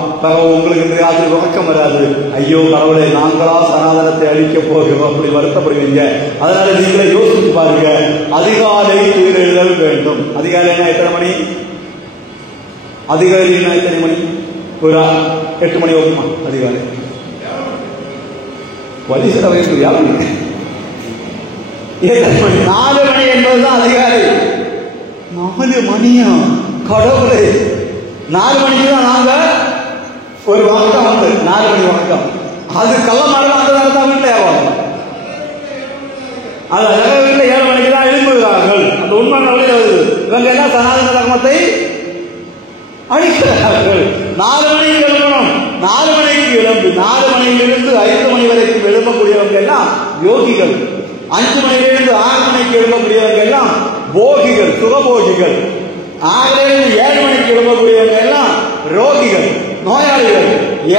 உங்களுக்கு இந்த ராத்திரி உறக்கம் வராது. ஐயோ கடவுளை, நாங்களா சனாதனத்தை அழிக்க போகிறோம் அப்படி வருத்தப்படுவீங்க. அதனால நீங்களே யோசிச்சு பாருங்க. அதிகாலை துயிலெழுதல் வேண்டும். அதிகாலைனா எத்தனை மணி? அதிகாலைனா எத்தனை மணி? ஒரு 8 மணி ஓகுமா? அதிகாலை வலிசிற வயசு யாரு? 4 மணி என்பதுதான் அதிகாலை. 4 மணியா? கடவுளை, 4 மணிக்கு தான் நாங்க ஒரு வணக்கம் வந்து 4 மணி வணக்கம். அது கள்ளமாறு அந்த நேரத்தான் வீட்டில் ஏவாங்க. அது வீட்டில் 7 மணிக்கு தான் எழுப்புகிறார்கள். அந்த உண்மை வழியில் வருது. இவங்க என்ன சனாதன தர்மத்தை அழிக்கிறார்கள். 4 மணிக்கு எழுப்பணும். 4 மணிக்கு எழும்பு, 4 மணியிலிருந்து 5 மணி வரைக்கும் எழும்பக்கூடியவங்க எல்லாம் யோகிகள். 5 மணியிலிருந்து 6 மணிக்கு எழும்பக்கூடியவங்க எல்லாம் போகிகள், சுகபோகிகள். 6லிருந்து 7 மணிக்கு எழும்பக்கூடியவங்க எல்லாம் ரோகிகள், நோயாளிகள்.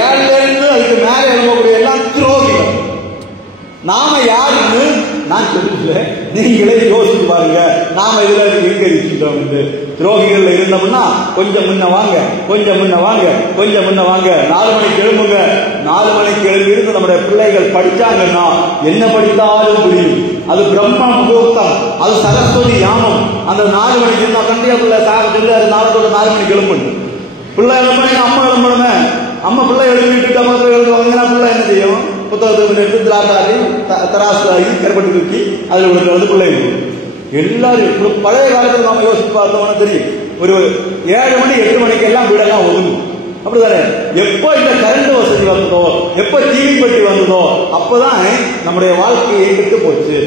7லிருந்து அதுக்கு மேல எழும்பக்கூடிய எல்லாம் துரோகிகள். நாம யாருன்னு நான் சொல்லல, நீங்களே யோசிச்சு பாருங்க. நாம இதுல எங்க இருக்கின்றோம் என்று. துரோகிகள் இருந்தோம்னா கொஞ்சம் முன்ன வாங்க, கொஞ்சம் முன்ன வாங்க, கொஞ்சம் முன்ன வாங்க. 4 மணிக்கு எழும்புங்க. 4 மணிக்கு எழும்பி இருந்து நம்முடைய பிள்ளைகள் படிச்சாங்கன்னா என்ன படித்தாலும் புரியும். அது பிரம்ம முகூர்த்தம், அது சரஸ்வதி யாமம். அந்த 4 மணிக்கு இருந்தா கண்டிப்பா பிள்ளை சாக சொல்லி அது 4 மணிக்கு எழும்பணும். பிள்ளை எழும்பணும், அம்மா எழும்பணுமே. அம்மா பிள்ளை எழுப்பிட்டு பக்கத்தில் எழுதுவாங்கன்னா பிள்ளை என்ன செய்யும்? புத்தகத்தை எடுத்து திராட்டாடி தராசு கருப்பட்டு தூக்கி அதில் விழுந்து பிள்ளை எல்லாரும். பழைய காலத்தில் நாம யோசிச்சு பார்த்தோம்னா தெரியும், ஒரு 7 மணி 8 மணிக்கு எல்லாம் வீடெல்லாம் ஒதுங்கும். அப்படிதானே? எப்போ இந்த கரண்ட் வசதி வந்ததோ, எப்போ டிவி பெட்டி வந்ததோ அப்பதான் நம்முடைய வாழ்க்கையை கெட்டு போச்சு.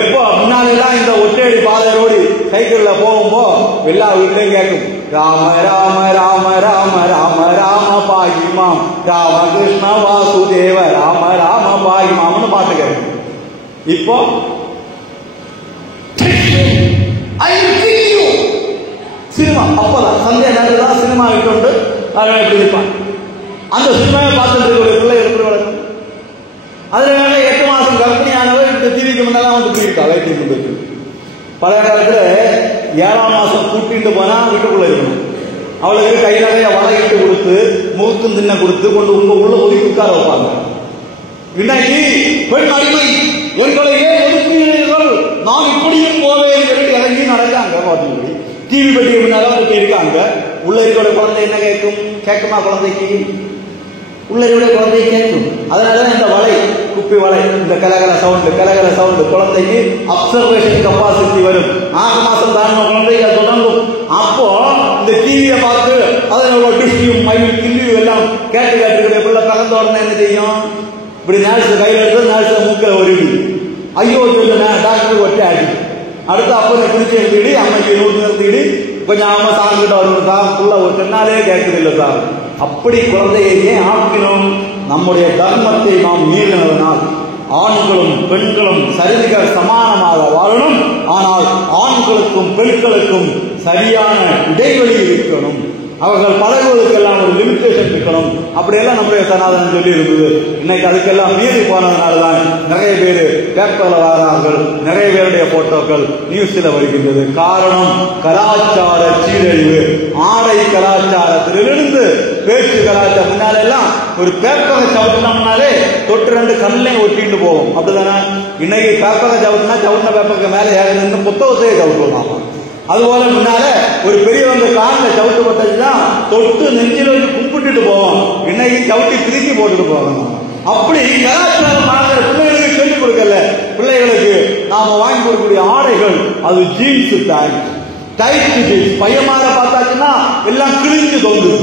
எப்போ முன்னாலெல்லாம் இந்த ஒற்றையடி பாதையோடு சைக்கிள்ல போகும்போ எல்லா வீட்லையும் கேட்கும், ராம ராம ராம ராம ராம ராம பாகிமாம், ராமகிருஷ்ண வாசுதேவ ராம ராம பாகிமாம்னு பாட்டு கேட்கும். இப்போ சினிமா அப்பதான் சந்தைய நேரத்தில் தான் சினிமா விட்டு அதனால எப்படி இருப்பான். அந்த சினிமாவை பார்த்துட்டு இருக்கிற பிள்ளை எப்படி வளர்க்கும்? அதனால 8 மாசம் கர்ப்பிணியானவர் இந்த டிவிக்கு முன்னெல்லாம் வந்து போயிருக்கா வயிற்று கொண்டு. பல நேரத்தில் 7ஆம் மாசம் கூட்டிட்டு போனா வீட்டுக்குள்ள இருக்கணும். அவளுக்கு கை நிறைய வளையிட்டு கொடுத்து முகத்தும் தின்ன கொடுத்து கொண்டு உள்ள ஒதுக்கி உட்கார வைப்பாங்க. இன்னைக்கு பெண் அடிமை எங்களை ஏன் ஒதுக்குகிறீர்கள், நான் இப்படியும் போவேன் இறங்கி நடக்காங்க. பாட்டு டிவி பெட்டி முன்னால இருக்காங்க. உள்ளரியோட குழந்தை என்ன கேட்கும்? கேட்குமா? குழந்தைக்கு உள்ளரியோட குழந்தை கேட்கும். அதனாலதான் இந்த வலை, குப்பி வலை, இந்த கலகல சவுண்டு குழந்தைக்கு அப்சர்வேஷன் கெப்பாசிட்டி வரும். 6 மாசம் தான் குழந்தைங்க தொடங்கும். அப்போ இந்த டிவியை பார்த்து அதனோட டிஷ்யூம் மயில் கிண்டியும் எல்லாம் கேட்டு பிள்ளை பகந்த உடனே என்ன செய்யும்? இப்படி நேர்ஸ் கையில் எடுத்து நேர்ஸ் மூக்கில் ஒரு ஐயோ சொல்லுங்க டாக்டருக்கு ஒட்டை ஆடி அடுத்து அப்பனை பிடிச்சி எடுத்துக்கிட்டு அம்மைக்கு நூறு நிறுத்திக்கிட்டு கொஞ்சம் அம்மா சாங்கிட்ட வருவோம் சார், புள்ள ஒரு சொன்னாலே கேட்குது இல்லை சார். அப்படி குழந்தையை ஏன் ஆக்கணும்? நம்முடைய தர்மத்தை நாம் மீறினதனால் ஆண்களும் பெண்களும் சரிக சமானமாக வாழணும். ஆனால் ஆண்களுக்கும் பெண்களுக்கும் சரியான இடைவெளி இருக்கணும். அவர்கள் பழகுவதற்கெல்லாம் ஒரு லிமிட்டேஷன் இருக்கணும். அப்படியெல்லாம் நம்முடைய சனாதனம் சொல்லி இருந்தது. இன்னைக்கு அதுக்கெல்லாம் மீறி போனதுனாலதான் நிறைய பேர் பேப்பர்ல வரார்கள், நிறைய பேருடைய போட்டோக்கள் நியூஸ்ல வருகின்றது. காரணம் கலாச்சார சீரழிவு. ஆடை கலாச்சாரத்திலிருந்து பேச்சு கலாச்சாரம். முன்னாலெல்லாம் ஒரு பேப்பரை சவுட்டினோம்னாலே தொட்டு 2 கல்லையும் ஒட்டிட்டு போவோம். அப்படிதானே? இன்னைக்கு பேப்பரை சவுட்டினா சவுட்டின பேப்பருக்கு மேலே ஏறின புத்தகத்தையே சவுட்டுவாங்க. அதுபோல முன்னால ஒரு பெரியவங்க காலில் சவுட்டு பட்டதுன்னா தொட்டு நெஞ்சில் வச்சு கும்பிட்டுட்டு போவோம். இன்னைக்கு சவுட்டி திருப்பி போட்டுட்டு போவாங்க. அப்படி கலாச்சாரமாக பிள்ளைகளுக்கு சொல்லிக் கொடுக்கல. பிள்ளைகளுக்கு நாம வாங்கி கொடுக்கக்கூடிய ஆடைகள் அது ஜீன்ஸ் டைட் ஜீன்ஸ். பையமாக பார்த்தாச்சுன்னா எல்லாம் கிழிஞ்சு தொங்குது.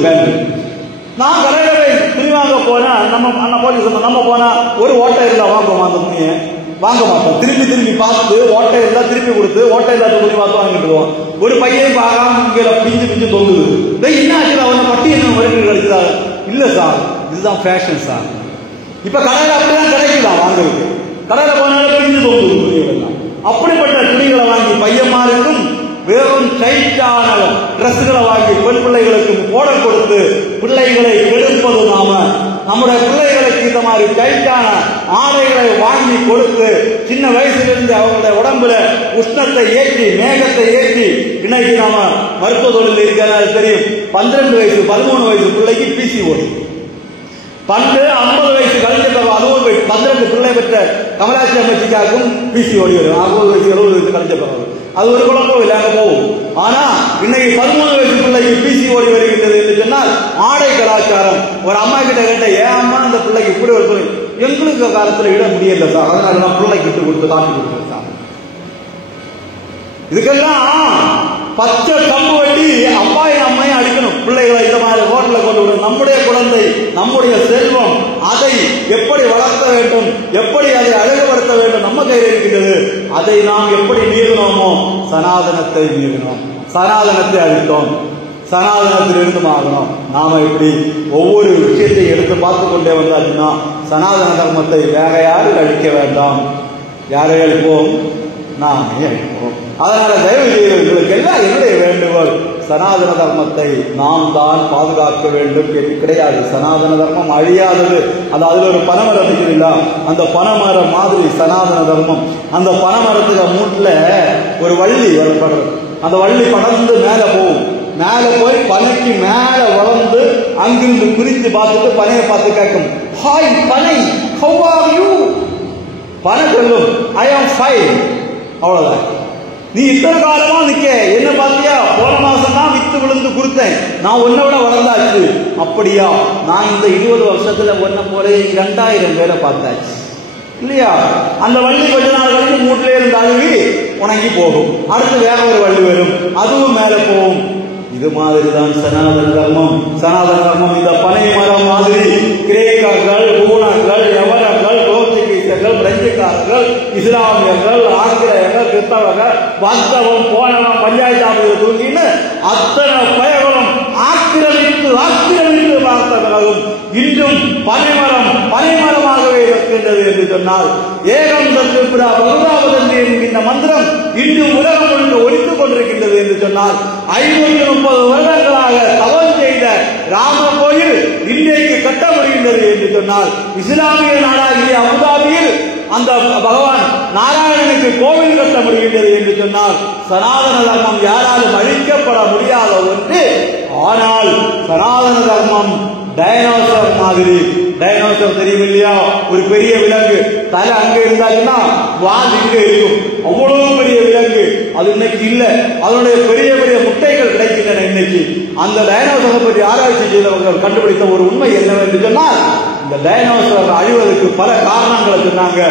நான் கடைகளை திருவாங்க போனா நம்ம போலீஸ் நம்ம போனா ஒரு ஓட்டை இல்லை வாங்குவோம். அந்த துணியை வாங்க மாட்டோம். திரும்பி பார்த்து ஓட்டை எல்லாம் திருப்பி கொடுத்து ஓட்டை இல்லாத துணி பார்த்து வாங்கிட்டுருவோம். ஒரு பையன் பார்க்காம இங்கே பிஞ்சு தொங்குது. என்ன ஆச்சு? அவனை பட்டி என்ன வரைக்கும் கிடைச்சதா? இல்ல சார், இதுதான் ஃபேஷன் சார். இப்ப கடையில் அப்படிதான் கிடைக்குதான் வாங்குறதுக்கு. கடையில் போனாலும் பிஞ்சு தொங்குது துணிகள். அப்படிப்பட்ட துணிகளை வாங்கி பையன்மாருக்கும் வெறும் டைட்டான டிரெஸ்களை வாங்கி பெண் பிள்ளைகளுக்கு போட கொடுத்து பிள்ளைகளை கெடுப்பது நாம. நம்முடைய பிள்ளைகளுக்கு இந்த மாதிரி டைட்டான ஆடைகளை வாங்கி கொடுத்து சின்ன வயசிலிருந்து அவங்களுடைய உடம்புல உஷ்ணத்தை ஏற்றி மேகத்தை ஏற்றி இன்னைக்கு நாம மருத்துவ தொழில் இருக்கிறது தெரியும். 12 வயசு 13 வயசு பிள்ளைக்கு பிசிஓடி. 50 வயசு கழிஞ்ச அதுவும் 12 பிள்ளை பெற்ற கமலாட்சி அமைச்சிக்காருக்கும் பிசிஓடி வரும். 50 வயசு 70 வயசு கழிஞ்ச பிறகு அது ஒரு குழப்பம் இல்லாம போகும். ஆனா இன்னைக்கு 13 வயசு பிள்ளைக்கு பிசிஓடி வருகின்றது என்று சொன்னால் ஆடை கலாச்சாரம். ஒரு அம்மா கிட்ட கேட்ட, ஏன் அம்மா அந்த பிள்ளைக்கு இப்படி ஒரு பிள்ளை? எங்களுக்கு காலத்துல இட முடியல சார், அதனால நான் பிள்ளைக்கு விட்டு கொடுத்து காட்டி கொடுத்தேன் சார். இதுக்கெல்லாம் பச்சை கம்பு வட்டி அப்பாயும் அம்மையும் அடிக்கணும். பிள்ளைகளை இந்த மாதிரி ஹோட்டல கொண்டு விடும். நம்முடைய குழந்தை, நம்முடைய செல்வம், அதை எப்படி வளர்த்த வேண்டும், எப்படி அதை அழகுபடுத்த வேண்டும் நம்ம கையில் இருக்கின்றது. அதை நாம் எப்படி மீறினோமோ சனாதனத்தை மீறினோம், சனாதனத்தை அழித்தோம். சனாதனத்திலிருந்து ஆகணும். நாம இப்படி ஒவ்வொரு விஷயத்தை எடுத்து பார்த்து கொண்டே வந்தாச்சுன்னா சனாதன தர்மத்தை வேற யாரும் அழிக்க வேண்டாம். யாரை அழிப்போம்? நாமே அழிப்போம். அதனால தயவு செய்தவர்களுக்கு எல்லாம் என்னுடைய வேண்டுகோள், சனாதன தர்மத்தை நாம் தான் பாதுகாக்க வேண்டும் என்று கிடையாது. சனாதன தர்மம் அழியாதது. அது அதுல ஒரு பனைமரம் இருக்குல்ல, அந்த பனைமரம் மாதிரி சனாதன தர்மம். அந்த பனைமரத்துக்கு மூட்டுல ஒரு வள்ளி வரப்படுறது. அந்த வள்ளி படர்ந்து மேல போகும். மேல போய் பனைக்கு மேல வளர்ந்து அங்கிருந்து குறித்து பார்த்துட்டு பனையை பார்த்து கேட்கும், ஹாய் பனை, ஹவ் ஆர் யூ? பனை சொல்லும், ஐ ஆம் ஃபைன். அவ்வளவுதான். நீ இத்தனை காலமா நிக்க என்ன பாத்தியா? போன மாசம் தான் வித்து விழுந்து கொடுத்தேன், நான் உன்னை விட வளர்ந்தாச்சு. அப்படியா? நான் இந்த 20 வருஷத்துல ஒன்ன போல 2000 பேரை பார்த்தாச்சு இல்லையா? அந்த வள்ளி கொஞ்ச நாள் கழிச்சு மூட்டிலே இருந்து அழுகி உணங்கி போகும். அடுத்து வேற ஒரு வள்ளி வரும், அதுவும் மேல போகும். இது மாதிரிதான் சனாதன தர்மம். சனாதன தர்மம் இந்த பனை மரம் மாதிரி கிரேக்கர்கள், ஊனர்கள், யவனர்கள், போர்த்துகீசர்கள், பிரெஞ்சுக்காரர்கள், இஸ்லாமியர்கள், ஆங்கிலேயர்கள், கிறிஸ்தவர்கள், வர்த்தவம், போனவன், பஞ்சாயத்து ஆபீஸில் தூங்கின்னு அத்தனை பயங்களும் ஆக்கிரமித்து பார்த்த பிறகும் இன்றும் பனைமரம் பனைமரமாகவே இருக்கின்றது என்று சொன்னால், ஏகம் தத்துப்ரா பகுதாவதந்தி என்கின்ற மந்திரம் இன்றும் உலகம் ஒன்று ஒழித்துக் கொண்டிருக்கின்றது என்று சொன்னால், 530 வருடங்களாக தவம் செய்த ராம கோயில் இன்றைக்கு கட்ட முடிகின்றது என்று சொன்னால், இஸ்லாமிய நாடாகிய அபுதாபியில் அந்த பகவான் நாராயணனுக்கு கோவில் கட்ட முடிகின்றது என்று சொன்னால், சனாதன தர்மம் யாராலும் அழிக்கப்பட முடியாத ஒன்று. ஆனால் சனாதன தர்மம் டைனோசர் மாதிரி. டைனோசர் தெரியும் இல்லையா? ஒரு பெரிய விலங்கு, தலை அங்க இருந்தாச்சுன்னா வால் இங்க இருக்கும். அவ்வளவு பெரிய விலங்கு. அது இன்னைக்கு இல்ல. அதனுடைய பெரிய பெரிய முட்டைகள் கிடைக்கின்றன இன்னைக்கு. அந்த டைனோசரை பற்றி ஆராய்ச்சி செய்தவர்கள் கண்டுபிடித்த ஒரு உண்மை என்னவென்று சொன்னால், இந்த டைனோசர் அழிவதற்கு பல காரணங்களை சொன்னாங்க.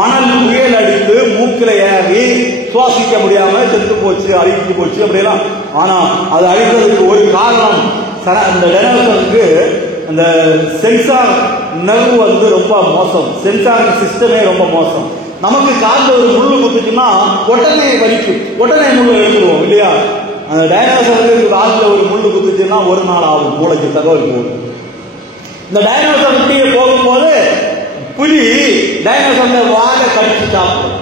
மணல் புயல் அடித்து மூக்கில ஏறி சுவாசிக்க முடியாம செத்து போச்சு, அழித்து போச்சு அப்படிலாம். ஆனா அது அழிவதற்கு ஒரு காரணம், இந்த டைனோசருக்கு அந்த சென்சார் நர்வு வந்து ரொம்ப மோசம். சென்சார் சிஸ்டமே ரொம்ப மோசம். நமக்கு காந்த ஒரு முள்ளு குத்துச்சுன்னா உடனே வலிக்கும், உடனே முள்ளு எழுந்துருவோம் இல்லையா? அந்த டைனோசருக்கு காலில் ஒரு முள்ளு குத்துச்சுன்னா ஒரு நாள் ஆகும் மூளைக்கு தகவல் போகும். இந்த டைனோசர் இப்படியே போகும்போது புலி டைனோசர் வாழை கடிச்சு சாப்பிடும்.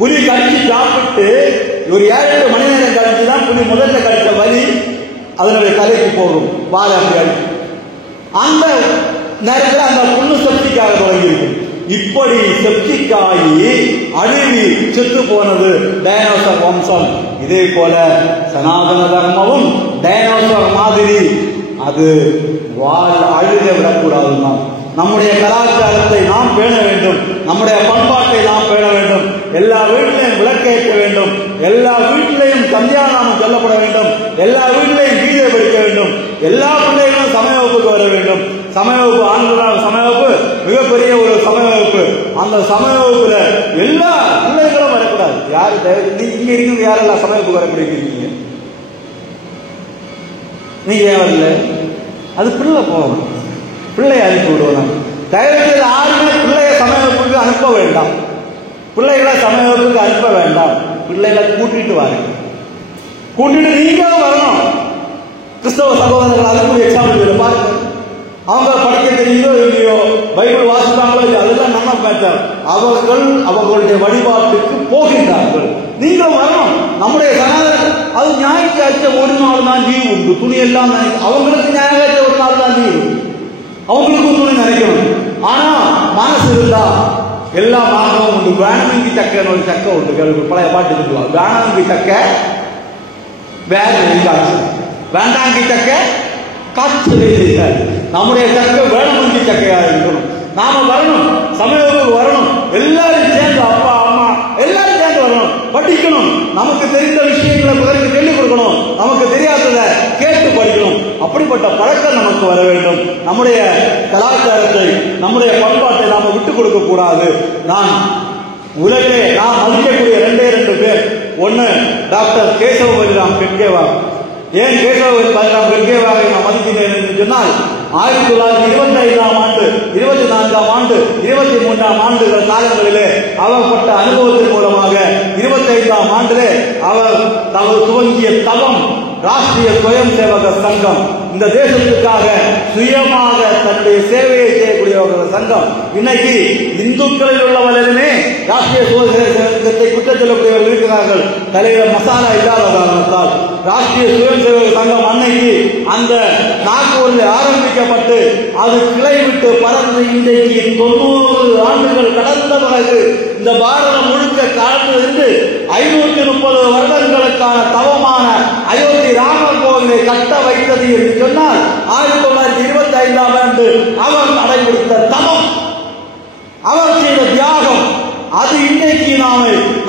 புலி கடிச்சு சாப்பிட்டு ஒரு 7-8 மணி நேரம் கழிச்சுதான் புலி முதல்ல கடிச்ச வலி அதனுடைய தலைக்கு போகும், வாழை அப்படி அடிக்கும். அந்த நேரத்தில் அந்த புண்ணு செப்டிக்காக தொடங்கியிருக்கு. இப்படி செப்டிக்காகி அழுவி செத்து போனது டைனோசர் வம்சம். இதே போல சனாதன தர்மமும் டைனோசர் மாதிரி அது அழுக விடக்கூடாது. நம்முடைய கலாச்சாரத்தை நாம் பேண வேண்டும், நம்முடைய பண்பாட்டை நாம் பேண வேண்டும். எல்லா வீட்டிலையும் விளக்கேற்ற வேண்டும், எல்லா வீட்டிலையும் சந்தியானாமம் சொல்லப்பட வேண்டும், எல்லா வீட்டிலையும் கீதை படிக்க வேண்டும், எல்லா பிள்ளைகளும் சமய வகுப்புக்கு வர வேண்டும். சமய வகுப்பு ஆண்களால் சமய வகுப்பு மிகப்பெரிய ஒரு சமய வகுப்பு. அந்த சமய வகுப்புல எல்லா பிள்ளைகளும் வரக்கூடாது. யாரு இங்க இருக்கிறது? யாரெல்லாம் சமய வகுப்பு வரக்கூடிய நீங்க ஏன் வரல? அது பிள்ளை போகணும், பிள்ளையை அனுப்பி விடுவோம். தயவுசெய்து யாருமே பிள்ளைய சமய வகுப்புக்கு அனுப்ப வேண்டாம், பிள்ளைகளை சமய வகுப்புக்கு அனுப்ப வேண்டாம். பிள்ளைகளை கூட்டிட்டு வாருங்க, கூட்டிட்டு நீங்களும் வரணும். கிறிஸ்தவ சகோதரர்கள் அதுக்கு எக்ஸாம்பிள் பாருங்க. அவங்க படிக்க தெரியுதோ இல்லையோ, பைபிள் வாசிப்பாங்களோ இல்லையோ, அதுதான் நம்ம மேட்டர். அவர்கள் அவர்களுடைய வழிபாட்டுக்கு போகின்றார்கள். நீங்களும் வரணும். நம்முடைய சனாதன அது ஞாயிற்றாഴ്ച ஒரு நாள் தான் லீவ் உண்டு, துணி எல்லாம் அவங்களுக்கு ஞாயிற்றாഴ്ച ஒரு நாள் தான் லீவு, அவங்களுக்கும் துணி நினைக்கணும். ஆனா மனசு இருந்தா எல்லா மார்க்கமும் உண்டு. வேணாங்கி சக்கைன்னு ஒரு சக்கை உண்டு, பழைய பாட்டு சொல்லுவாங்க. வேணாங்கி சக்கை வேற காய்ச்சல், வேண்டாங்கி சக்கை காய்ச்சலே செய்தார். நம்முடைய சக்கை வேணாங்கி சக்கையாக இருக்கணும். நாம வரணும், சமயத்துக்கு வரணும், எல்லாரும் சேர்ந்து, அப்பா அம்மா எல்லாரும் சேர்ந்து வரணும், படிக்கணும். நமக்கு தெரிந்த விஷயங்களை பிறகு சொல்லிக் கொடுக்கணும், நமக்கு தெரியாததை கேட்டு படிக்கணும். அப்படிப்பட்ட பழக்கம் நமக்கு வர வேண்டும். நம்முடைய கலாச்சாரத்தை, நம்முடைய பண்பாட்டை நாம விட்டுக் கொடுக்க கூடாது. நான் உலகிலே நாம் மதிக்கக்கூடிய 2 பேர். ஒன்னு டாக்டர் கேசவ பலிராம் கெட்கேவார். ஏன் கேசவ பலிராம் கெட்கேவாரை நான் மதிக்கிறேன் என்று சொன்னால், 1925ஆம் ஆண்டு, 24ஆம் ஆண்டு, 23ஆம் ஆண்டுகள் காலங்களிலே அவர் பட்ட அனுபவத்தின் மூலமாக 25ஆம் ஆண்டிலே அவர் துவங்கிய தவம் ராஷ்டிரிய சுயம் சேவக சங்கம், இந்த தேசத்துக்காக சுயமாக தன்னுடைய சேவையை செய்யக்கூடிய ஒரு சங்கம். இன்னைக்கு இந்துக்களில் உள்ளவர்களுமே ராஷ்டிரிய சுயசேவகத்தை குற்றம் சொல்லக்கூடியவர்கள் இருக்கிறார்கள். தலையில மசாலா இல்லாத காரணத்தால் ராஷ்டிரிய சுயம் சேவக சங்கம் அன்னைக்கு அந்த நாக்பூரில் ஆரம்பிக்கப்பட்டு அது கிளை விட்டு பறந்து இன்றைக்கு 90 ஆண்டுகள் கடந்த பிறகு இந்த பாரதம் முழுக்க கடந்து 530 வருடங்களுக்கான தவமான அயோத்தி ராமர் கோவிலை கட்ட வைத்தது என்று சொன்னால் 1925ஆம் ஆண்டு அவர் நடைபெற்ற தவம், அவர் செய்த தியாகம், அது இன்றைக்கு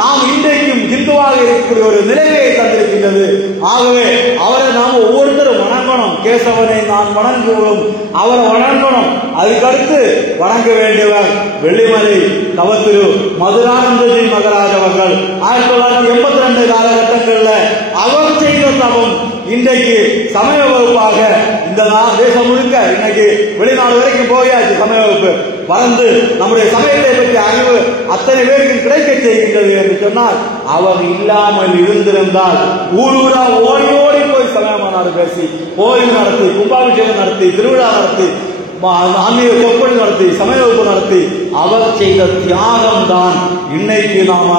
நாம் இன்றைக்கும் இந்துவாக இருக்கக்கூடிய ஒரு நிலையை தந்திருக்கின்றது. ஆகவே அவரை நாம் ஒவ்வொருத்தரும் வணங்கணும். கேசவனை நான் வணங்குவோம், அவரை வணங்கணும். அதுக்கடுத்து வணங்க வேண்டியவர் வெள்ளிமலை தவத்திரு மதுரானந்தஜி மகராஜ் அவர்கள் 1982 காலகட்டங்களில் அவர் செய்த தவம் இன்றைக்கு சமய வகுப்பாக இந்த தேசம் முழுக்க இன்னைக்கு வெளிநாடு வரைக்கும் போயாச்சு. சமய வகுப்பு வளர்ந்து நம்முடைய சமயத்தை பற்றி அறிவு அத்தனை பேருக்கு கிடைக்க செய்கின்றது என்று சொன்னால், அவர் இல்லாமல் இருந்திருந்தால் ஊரூரா ஓடி ஓடி போய் சமய மாநாடு பேசி, கோயில் நடத்தி, கும்பாபிஷேகம் நடத்தி, திருவிழா நடத்தி, ஆன்மீக சொற்பொழிவு நடத்தி, சமய வகுப்பு நடத்தி அவர் செய்த தியாகம் தான் இன்னைக்கு நாம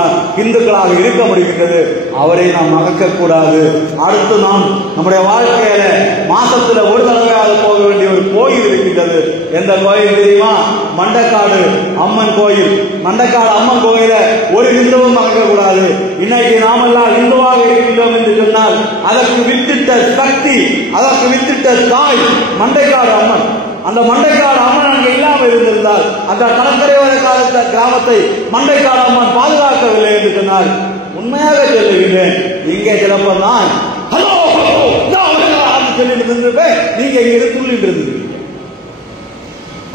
இந்துக்களாக இருக்க முடிகின்றது. அவரை நாம் மறக்கக்கூடாது. அடுத்து நாம் நம்முடைய வாழ்க்கையில மாசத்துல ஒரு தடவையாக போக வேண்டிய ஒரு கோயில் இருக்கின்றது. எந்த கோயில் தெரியுமா? மண்டக்காடு அம்மன் கோயில். மண்டக்காடு அம்மன் கோயில ஒரு இந்துவும் மறக்கக்கூடாது. இன்னைக்கு நாமெல்லாம் இந்துவாக இருக்கின்றோம் என்று சொன்னால் அதற்கு வித்திட்ட சக்தி, அதற்கு வித்திட்ட தாய் மண்டைக்காடு அம்மன். அந்த மண்டைக்காடு அம்மன் அங்கே இல்லாமல் இருந்திருந்தால் அந்த கடற்கரையோர காலத்த கிராமத்தை மண்டைக்காடு அம்மன் பாதுகாக்கவில்லை என்று சொன்னால், உண்மையாக சொல்லுகிறேன், இங்கே சிலப்ப நான் சொல்லிட்டு இருந்திருப்பேன், நீங்க இங்க துள்ளிட்டு இருந்தீங்க.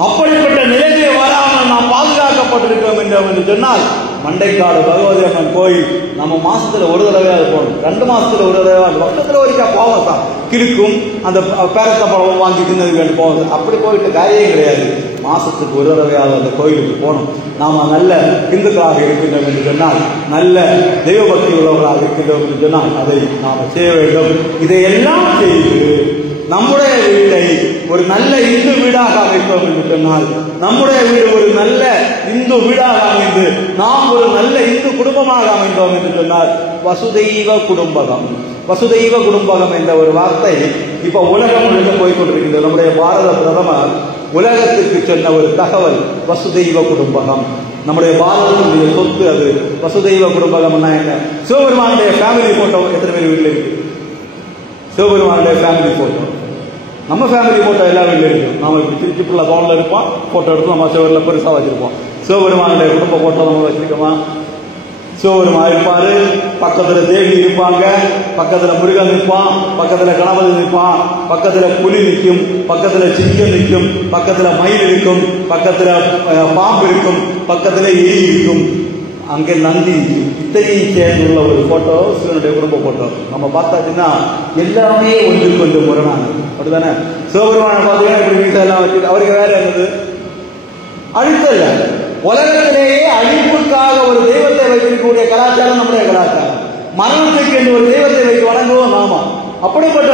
அப்படிப்பட்ட நிலையை வராமல் நாம் பாதுகாக்கப்பட்டிருக்கோம் என்று சொன்னால், மண்டைக்காடு பகவதி அம்மன் கோயில் நம்ம மாசத்துல ஒரு தடவையாக போகணும், 2 மாசத்துல ஒரு தடவை, வருஷத்துல ஒருக்கா போவோம் தான். கிழக்கும் அந்த பேரத்த பழம் வாங்கி தின்னது போகுது. அப்படி போயிட்டு காரியம் கிடையாது. மாசத்துக்கு ஒரு தடவையாக அந்த கோயிலுக்கு போகணும். நாம நல்ல இந்துக்களாக இருக்கின்றோம் என்று சொன்னால், நல்ல தெய்வ பக்தி உள்ளவர்களாக இருக்கின்றோம் என்று சொன்னால் அதை நாம செய்ய வேண்டும். இதையெல்லாம் செய்து நம்முடைய வீட்டை ஒரு நல்ல இந்து வீடாக அமைப்போம் என்று சொன்னால், நம்முடைய வீடு ஒரு நல்ல இந்து வீடாக அமைந்து நாம் ஒரு நல்ல இந்து குடும்பமாக அமைந்தோம் என்று சொன்னால், வசுதெய்வ குடும்பகம். வசுதெய்வ குடும்பகம் என்ற ஒரு வார்த்தை இப்ப உலகம் முழுக்க போய்கொண்டிருக்கின்றது. நம்முடைய பாரத பிரதமர் உலகத்திற்கு சொன்ன ஒரு தகவல் வசுதெய்வ குடும்பகம். நம்முடைய பாரதத்தினுடைய சொத்து அது. வசுதெய்வ குடும்பகம் என்ன? சிவபெருமானுடைய ஃபேமிலி போட்டோ எத்தனை பேர் வீட்டில் இருக்கு? சிவபெருமானுடைய ஃபேமிலி போட்டோ, நம்ம ஃபேமிலி போட்டோ எல்லா வீட்டிலும் இருக்கும். நாம திருச்சிப்புள்ள கவுன்ல இருப்போம், போட்டோ எடுத்து நம்ம சிவரில் பெருசா வச்சிருப்போம். சிவபெருமானுடைய குடும்ப போட்டோ நம்ம வச்சிருக்கோமா? சிவபெருமான் இருப்பாரு, பக்கத்துல தேவி இருப்பாங்க, பக்கத்துல முருகன் நிற்பான், பக்கத்துல கணபதி நிற்பான், பக்கத்துல புலி நிற்கும், பக்கத்துல சிங்கம் நிற்கும், பக்கத்துல மயில் இருக்கும், பக்கத்துல பாம்பு இருக்கும், பக்கத்துல எலி இருக்கும், அங்கே நந்தி. இத்தனையும் சேர்ந்துள்ள ஒரு போட்டோ சிவனுடைய குடும்ப போட்டோ. நம்ம பார்த்தாச்சுன்னா எல்லாமே ஒன்றுக்கு கொஞ்சம் முரணானது. அப்படிதானே? சிவபெருமானை பார்த்தீங்கன்னா இப்படி வீட்டை எல்லாம் வச்சு அவருக்கு வேற என்னது? அழித்தல்ல. உலகத்திலேயே அழிப்புக்காக ஒரு தெய்வத்தை வைக்கக்கூடிய கலாச்சாரம் நம்முடைய கலாச்சாரம். மரணத்துக்கு என்று ஒரு தெய்வத்தை வைத்து வணங்குவோம் நாம. அப்படிப்பட்ட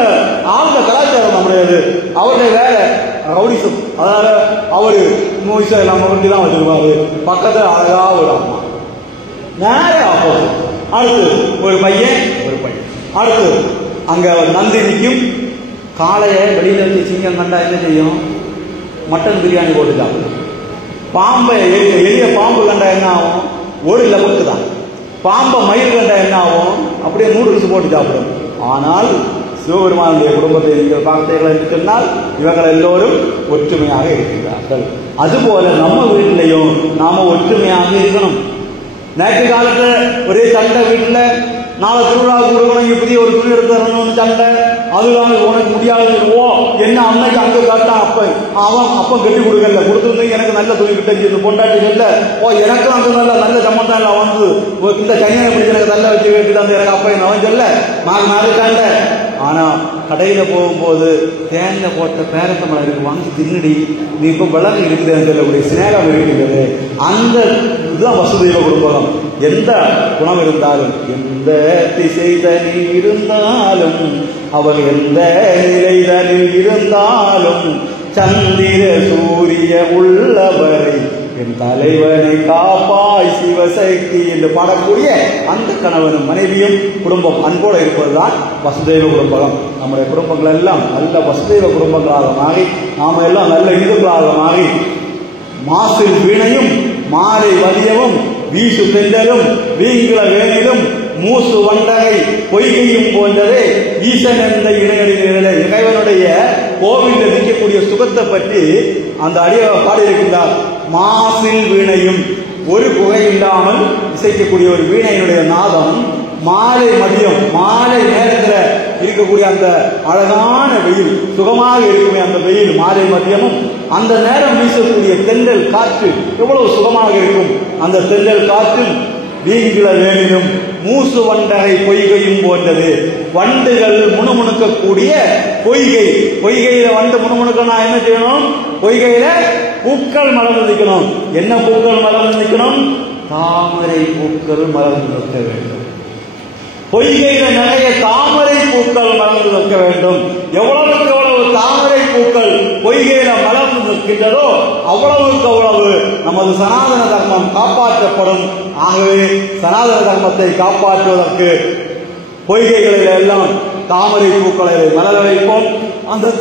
ஆழ்ந்த கலாச்சாரம் நம்முடையது. அவருடைய வேற ரவுடிசம். அதனால அவரு மூவிஸை நம்ம வண்டி தான் வச்சிருப்பாரு. பக்கத்துல அழகா ஒரு அம்மா, நேர ஆப்போசிட். அடுத்து ஒரு பையன், ஒரு பையன். அடுத்து அங்க நந்தி நிற்கும். காளைய வெளியில இருந்து சிங்கம் கண்டா என்ன செய்யும்? மட்டன் பிரியாணி போட்டு சாப்பிடும். பாம்பை எளிய பாம்பு கண்டா என்ன ஆகும்? ஒரு லெவலுக்கு தான். பாம்பை மயில் கண்டா என்ன ஆகும்? அப்படியே நூடுல்ஸ் போட்டு சாப்பிடும். ஆனால் சிவபெருமானுடைய குடும்பத்தை நீங்கள் பார்த்தீர்கள் என்று சொன்னால் இவர்கள் எல்லோரும் ஒற்றுமையாக இருக்கின்றார்கள். அதுபோல நம்ம வீட்டிலையும் நாம ஒற்றுமையாக இருக்கணும். நேற்று காலத்துல ஒரே சண்டை, வீட்டுல நாளை திருவிழாவுக்கு கொடுக்கணும், புதிய ஒரு துணி எடுத்து தரணும்னு சண்டை. அதுதான் உனக்கு முடியாது. ஓ என்ன அன்னைக்கு அங்க காட்டான், அவன் அப்ப கட்டி கொடுக்கல, கொடுத்துருந்தீங்க எனக்கு நல்ல துணி கிட்ட பொண்டாட்டி சொல்ல, ஓ எனக்கும் அந்த நல்ல சம்பந்தம் வந்து இந்த கனியை பிடிச்சி எனக்கு நல்ல வச்சு கேட்டு அந்த எனக்கு அப்ப அவன் சொல்ல நாலு சண்டை. ஆனா கடையில போகும்போது தேன்ல போட்ட பேரத்தமலை இருக்கு, வாங்கி தின்னுடி, நீ இப்ப விளக்கு இருக்குதுன்னு சொல்லக்கூடிய சிநேகம் இருக்கின்றது. அந்த இதுதான் வசுதெய்வ குடும்பம். எந்த குணம் இருந்தாலும், எந்த திசைதனில் இருந்தாலும், அவள் எந்த நிலைதனில் இருந்தாலும், சந்திர சூரிய உள்ளவரை என் தலைவனை காப்பாய் சிவசக்தி என்று பாடக்கூடிய அந்த கணவனும் மனைவியும் குடும்பம் அன்போடு இருப்பதுதான் வசுதெய்வ குடும்பம். நம்முடைய குடும்பங்கள் எல்லாம் நல்ல வசுதெய்வ குடும்பங்களாக மாறி, நாம எல்லாம் நல்ல இந்துக்களாக மாறி, மாசில் வீணையும் மாலை வலியவும் வீசு தென்றலும் வீங்கில வேணிலும் மூசு வண்டகை பொய்கையும் போன்றதே ஈசன் என்ற இணையடிகளே. இறைவனுடைய கோவிலில் இருக்கக்கூடிய சுகத்தை பற்றி அந்த அடியை பாடியிருக்கின்றார். மாசில் வீணையும், ஒரு குகை இல்லாமல் இசைக்கக்கூடிய ஒரு வீணையினுடைய நாதம், மாலை மதியம் மாலை நேரத்தில் இருக்கக்கூடிய அந்த அழகான வெயில், சுகமாக இருக்குமே அந்த வெயில் மாலை மதியமும், அந்த நேரம் வீசக்கூடிய தென்றல் காற்று எவ்வளவு சுகமாக இருக்கும். அந்த தென்றல் காற்றும் வீங்கில வேணிலும் மூசு வண்டகை பொய்கையும் போன்றது. வண்டுகள் முணுமுணுக்கக்கூடிய பொய்கை, பொய்கையில வண்டு முணுமுணுக்கணும் என்ன செய்யணும்? பொய்கையில பூக்கள் மலர்ந்து நிற்கணும். என்ன பூக்கள் மலர்ந்து நிற்கணும்? தாமரை பூக்கள் மலர்ந்து நிற்க வேண்டும். பொய்கையில நிறைய தாமரை பூக்கள் மலர்ந்து நிற்க வேண்டும். எவ்வளவுக்கு எவ்வளவு தாமரை பூக்கள் பொய்கையில மலர்ந்து நிற்கின்றதோ அவ்வளவுக்கு அவ்வளவு நமது சனாதன தர்மம் காப்பாற்றப்படும். ஆகவே சனாதன தர்மத்தை காப்பாற்றுவதற்கு பொய்கைகளில் எல்லாம் தாமரை பூக்களை மலர வைப்போம். அந்த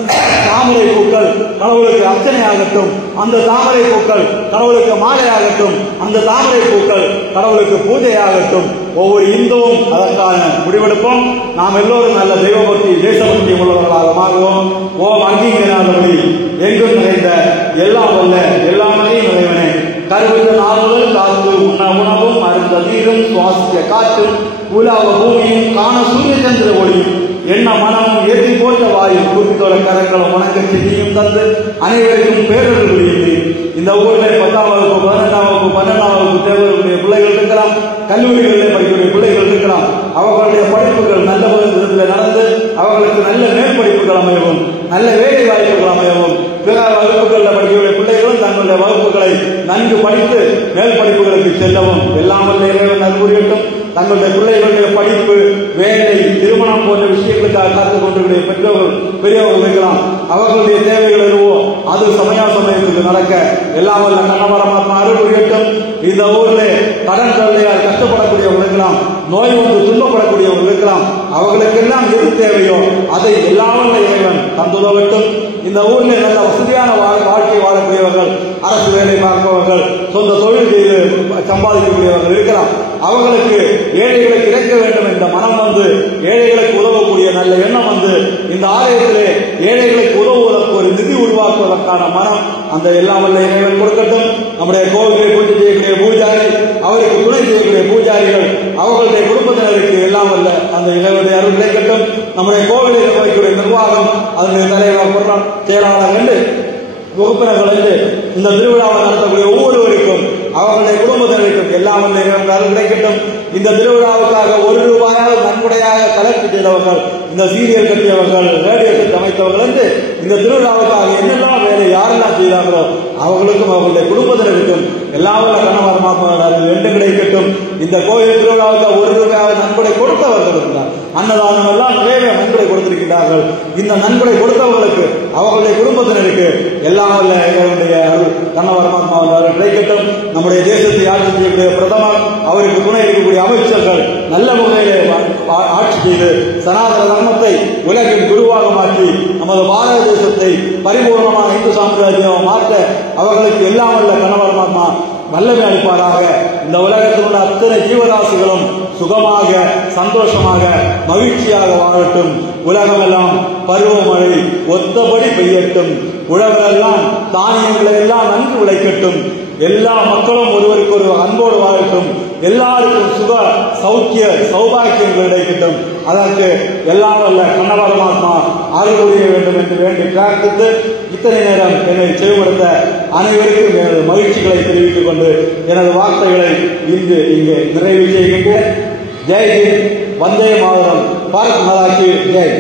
தாமரை பூக்கள் கடவுளுக்கு அர்ச்சனையாகட்டும், அந்த தாமரை பூக்கள் கடவுளுக்கு மாலையாகட்டும், அந்த தாமரை பூக்கள் கடவுளுக்கு பூஜையாகட்டும். ஒவ்வொரு இந்துவும் அதற்கான முடிவெடுப்போம். நாம் எல்லோரும் நல்ல தெய்வபக்தி தேசபக்தி உள்ளவர்களாக மாறுவோம். ஓம் அங்கீகராதபடி எங்கும் நிறைந்த எல்லாம் வல்ல எல்லாமலையும் இறைவனே, கருவுற்ற நாள் முதல் காத்து உண்ண உணவும் அருந்த நீரும் சுவாசிக்க காற்றும் உலாவ பூமியும் காண சூரிய சந்திர ஒளியும் எண்ண மனமும் ஏற்றி போட்ட வாயும் கூப்பித்தோட கரங்களும் வணக்க செய்தியும் தந்து அனைவருக்கும் பேரொரு புரியுது. இந்த ஊரில் 10ஆம் வகுப்பு 12ஆம் வகுப்பு 12ஆம் வகுப்பு தேர்வுடைய பிள்ளைகள் இருக்கலாம், கல்லூரிகளில் படிக்கக்கூடிய பிள்ளைகள் இருக்கலாம். அவர்களுடைய படிப்புகள் நல்ல விதத்தில் நடந்து அவர்களுக்கு நல்ல மேற்படிப்புகள் அமையவும், நல்ல வேலை வாய்ப்புகள் அமையவும், பிற வகுப்புகளில் படிக்கக்கூடிய பிள்ளைகளும் தங்களுடைய வகுப்புகளை நன்கு படித்து மேல் படிப்புகளுக்கு செல்லவும் எல்லாம் வல்ல இறைவன் அருள்புரியட்டும். தங்களுடைய பிள்ளைகளுடைய படிப்பு, வேலை, திருமணம் போன்ற விஷயங்களுக்காக காத்துக் கொண்டிருக்கிற பெரியவர்கள் இருக்கலாம். அவர்களுடைய தேவைகள் எதுவோ அது சமயத்துக்கு நடக்க எல்லாம் வல்ல கண்ணபரமாத்மா அருள்புரியட்டும். இந்த ஊரில் கடன் தொல்லையால் கஷ்டப்படக்கூடியவர்கள் இருக்கலாம், நோய் ஒன்று துன்பப்படக்கூடியவர்கள் இருக்கலாம். அவர்களுக்கெல்லாம் எது தேவையோ அதை எல்லாம் வல்ல இறைவன் தந்துதவட்டும். இந்த ஊரில் நல்ல வசதியான வாழ்க்கை வாழக்கூடியவர்கள், அரசு வேலை பார்ப்பவர்கள், சொந்த தொழில் செய்து சம்பாதிக்கக்கூடியவர்கள் இருக்கலாம். அவர்களுக்கு ஏழைகளுக்கு இறக்க வேண்டும் என்ற மனம் வந்து, ஏழைகளுக்கு உதவக்கூடிய நல்ல எண்ணம் வந்து, இந்த ஆலயத்திலே ஏழைகளுக்கு உதவுவதற்கு ஒரு நிதி உருவாக்குவதற்கான மனம் அந்த எல்லாம் வல்ல இறைவன் கொடுக்கட்டும். நம்முடைய கோவிலை பூஜை செய்யக்கூடிய பூஜாரி, அவருக்கு துணை செய்யக்கூடிய பூஜாரிகள், அவர்களுடைய குடும்பத்தினருக்கு எல்லாம் வல்ல அந்த இறைவனுடைய அருள் கிடைக்கட்டும். நம்முடைய கோவிலை நிர்வகிக்கூடிய நிர்வாகம், அதனுடைய தலைவர், பொருளாளர், செயலாளர் என்று உறுப்பினர்கள் என்று இந்த திருவிழாவை நடத்தக்கூடிய ஒவ்வொருவருக்கும் அவர்களுடைய குடும்பத்தினருக்கும் எல்லாம் வல்ல இறைவன் அருள் கிடைக்கட்டும். இந்த திருவிழாவுக்காக ₹1 நன்கொடையாக கலெக்ட் செய்தவர்கள், இந்த சீரியல் கட்டியவர்கள், ரேடியோ செட் அமைத்தவர்கள் என்று இந்த திருவிழாவுக்காக என்னெல்லாம் வேலை யாரெல்லாம் செய்தார்களோ அவர்களுக்கும் அவர்களுடைய குடும்பத்தினருக்கும் எல்லாம் வல்ல கண்ணபரமாத்மாவின் என்று கிடைக்கட்டும். இந்த கோயில் திருவிழாவுக்கு ₹1 நன்கொடை கொடுத்தவர்கள் இருந்தார், அன்னதானம் எல்லாம் நிறைய நன்கொடை கொடுத்திருக்கிறார்கள். இந்த நன்கொடை கொடுத்தவர்களுக்கு அவர்களுடைய குடும்பத்தினருக்கு எல்லாம் வல்ல இறைவனுடைய கண்ணபரமாத்மாவின் கிடைக்கட்டும். நம்முடைய தேசத்தை ஆட்சி செய்யக்கூடிய பிரதமர், அவருக்கு துணை இருக்கக்கூடிய அமைச்சர்கள் நல்ல முறையிலே ஆட்சி செய்து சனாதன தர்மத்தை உலகின் குருவாக மாற்றி நமது பாரத தேசத்தை பரிபூர்ணமாக இந்து சாம்ராஜ்யம் மாற்ற அவர்களுக்கு எல்லாம் வல்ல கண்ணபரமாத்மா வல்லமை அளிப்பாராக. இந்த உலகத்தில் உள்ள அத்தனை ஜீவராசிகளும் சுகமாக, சந்தோஷமாக, மகிழ்ச்சியாக வாழட்டும். உலகமெல்லாம் பருவமழை ஒத்தபடி பெய்யட்டும். உழவரெல்லாம் தானியங்களை எல்லாம் நன்கு விளைக்கட்டும். எல்லா மக்களும் ஒருவருக்கு ஒரு அன்போடு வாழட்டும். எல்லாருக்கும் சுக சௌக்கிய சௌபாக்கியங்கள் கிடைக்கட்டும். அதற்கு எல்லாம் வல்ல கண்ணபரமாத்மா அருள் புரிய வேண்டும் என்று வேண்டி பிரார்த்தித்து இத்தனை நேரம் என்னை செவிமடுத்த அனைவருக்கும் எனது மகிழ்ச்சிகளை தெரிவித்துக் கொண்டு எனது வார்த்தைகளை இங்கு நிறைவு செய்கின்றேன். ஜெய் ஹிந்த், வந்தே மாதரம், பாரத் மாதா கி ஜெய்.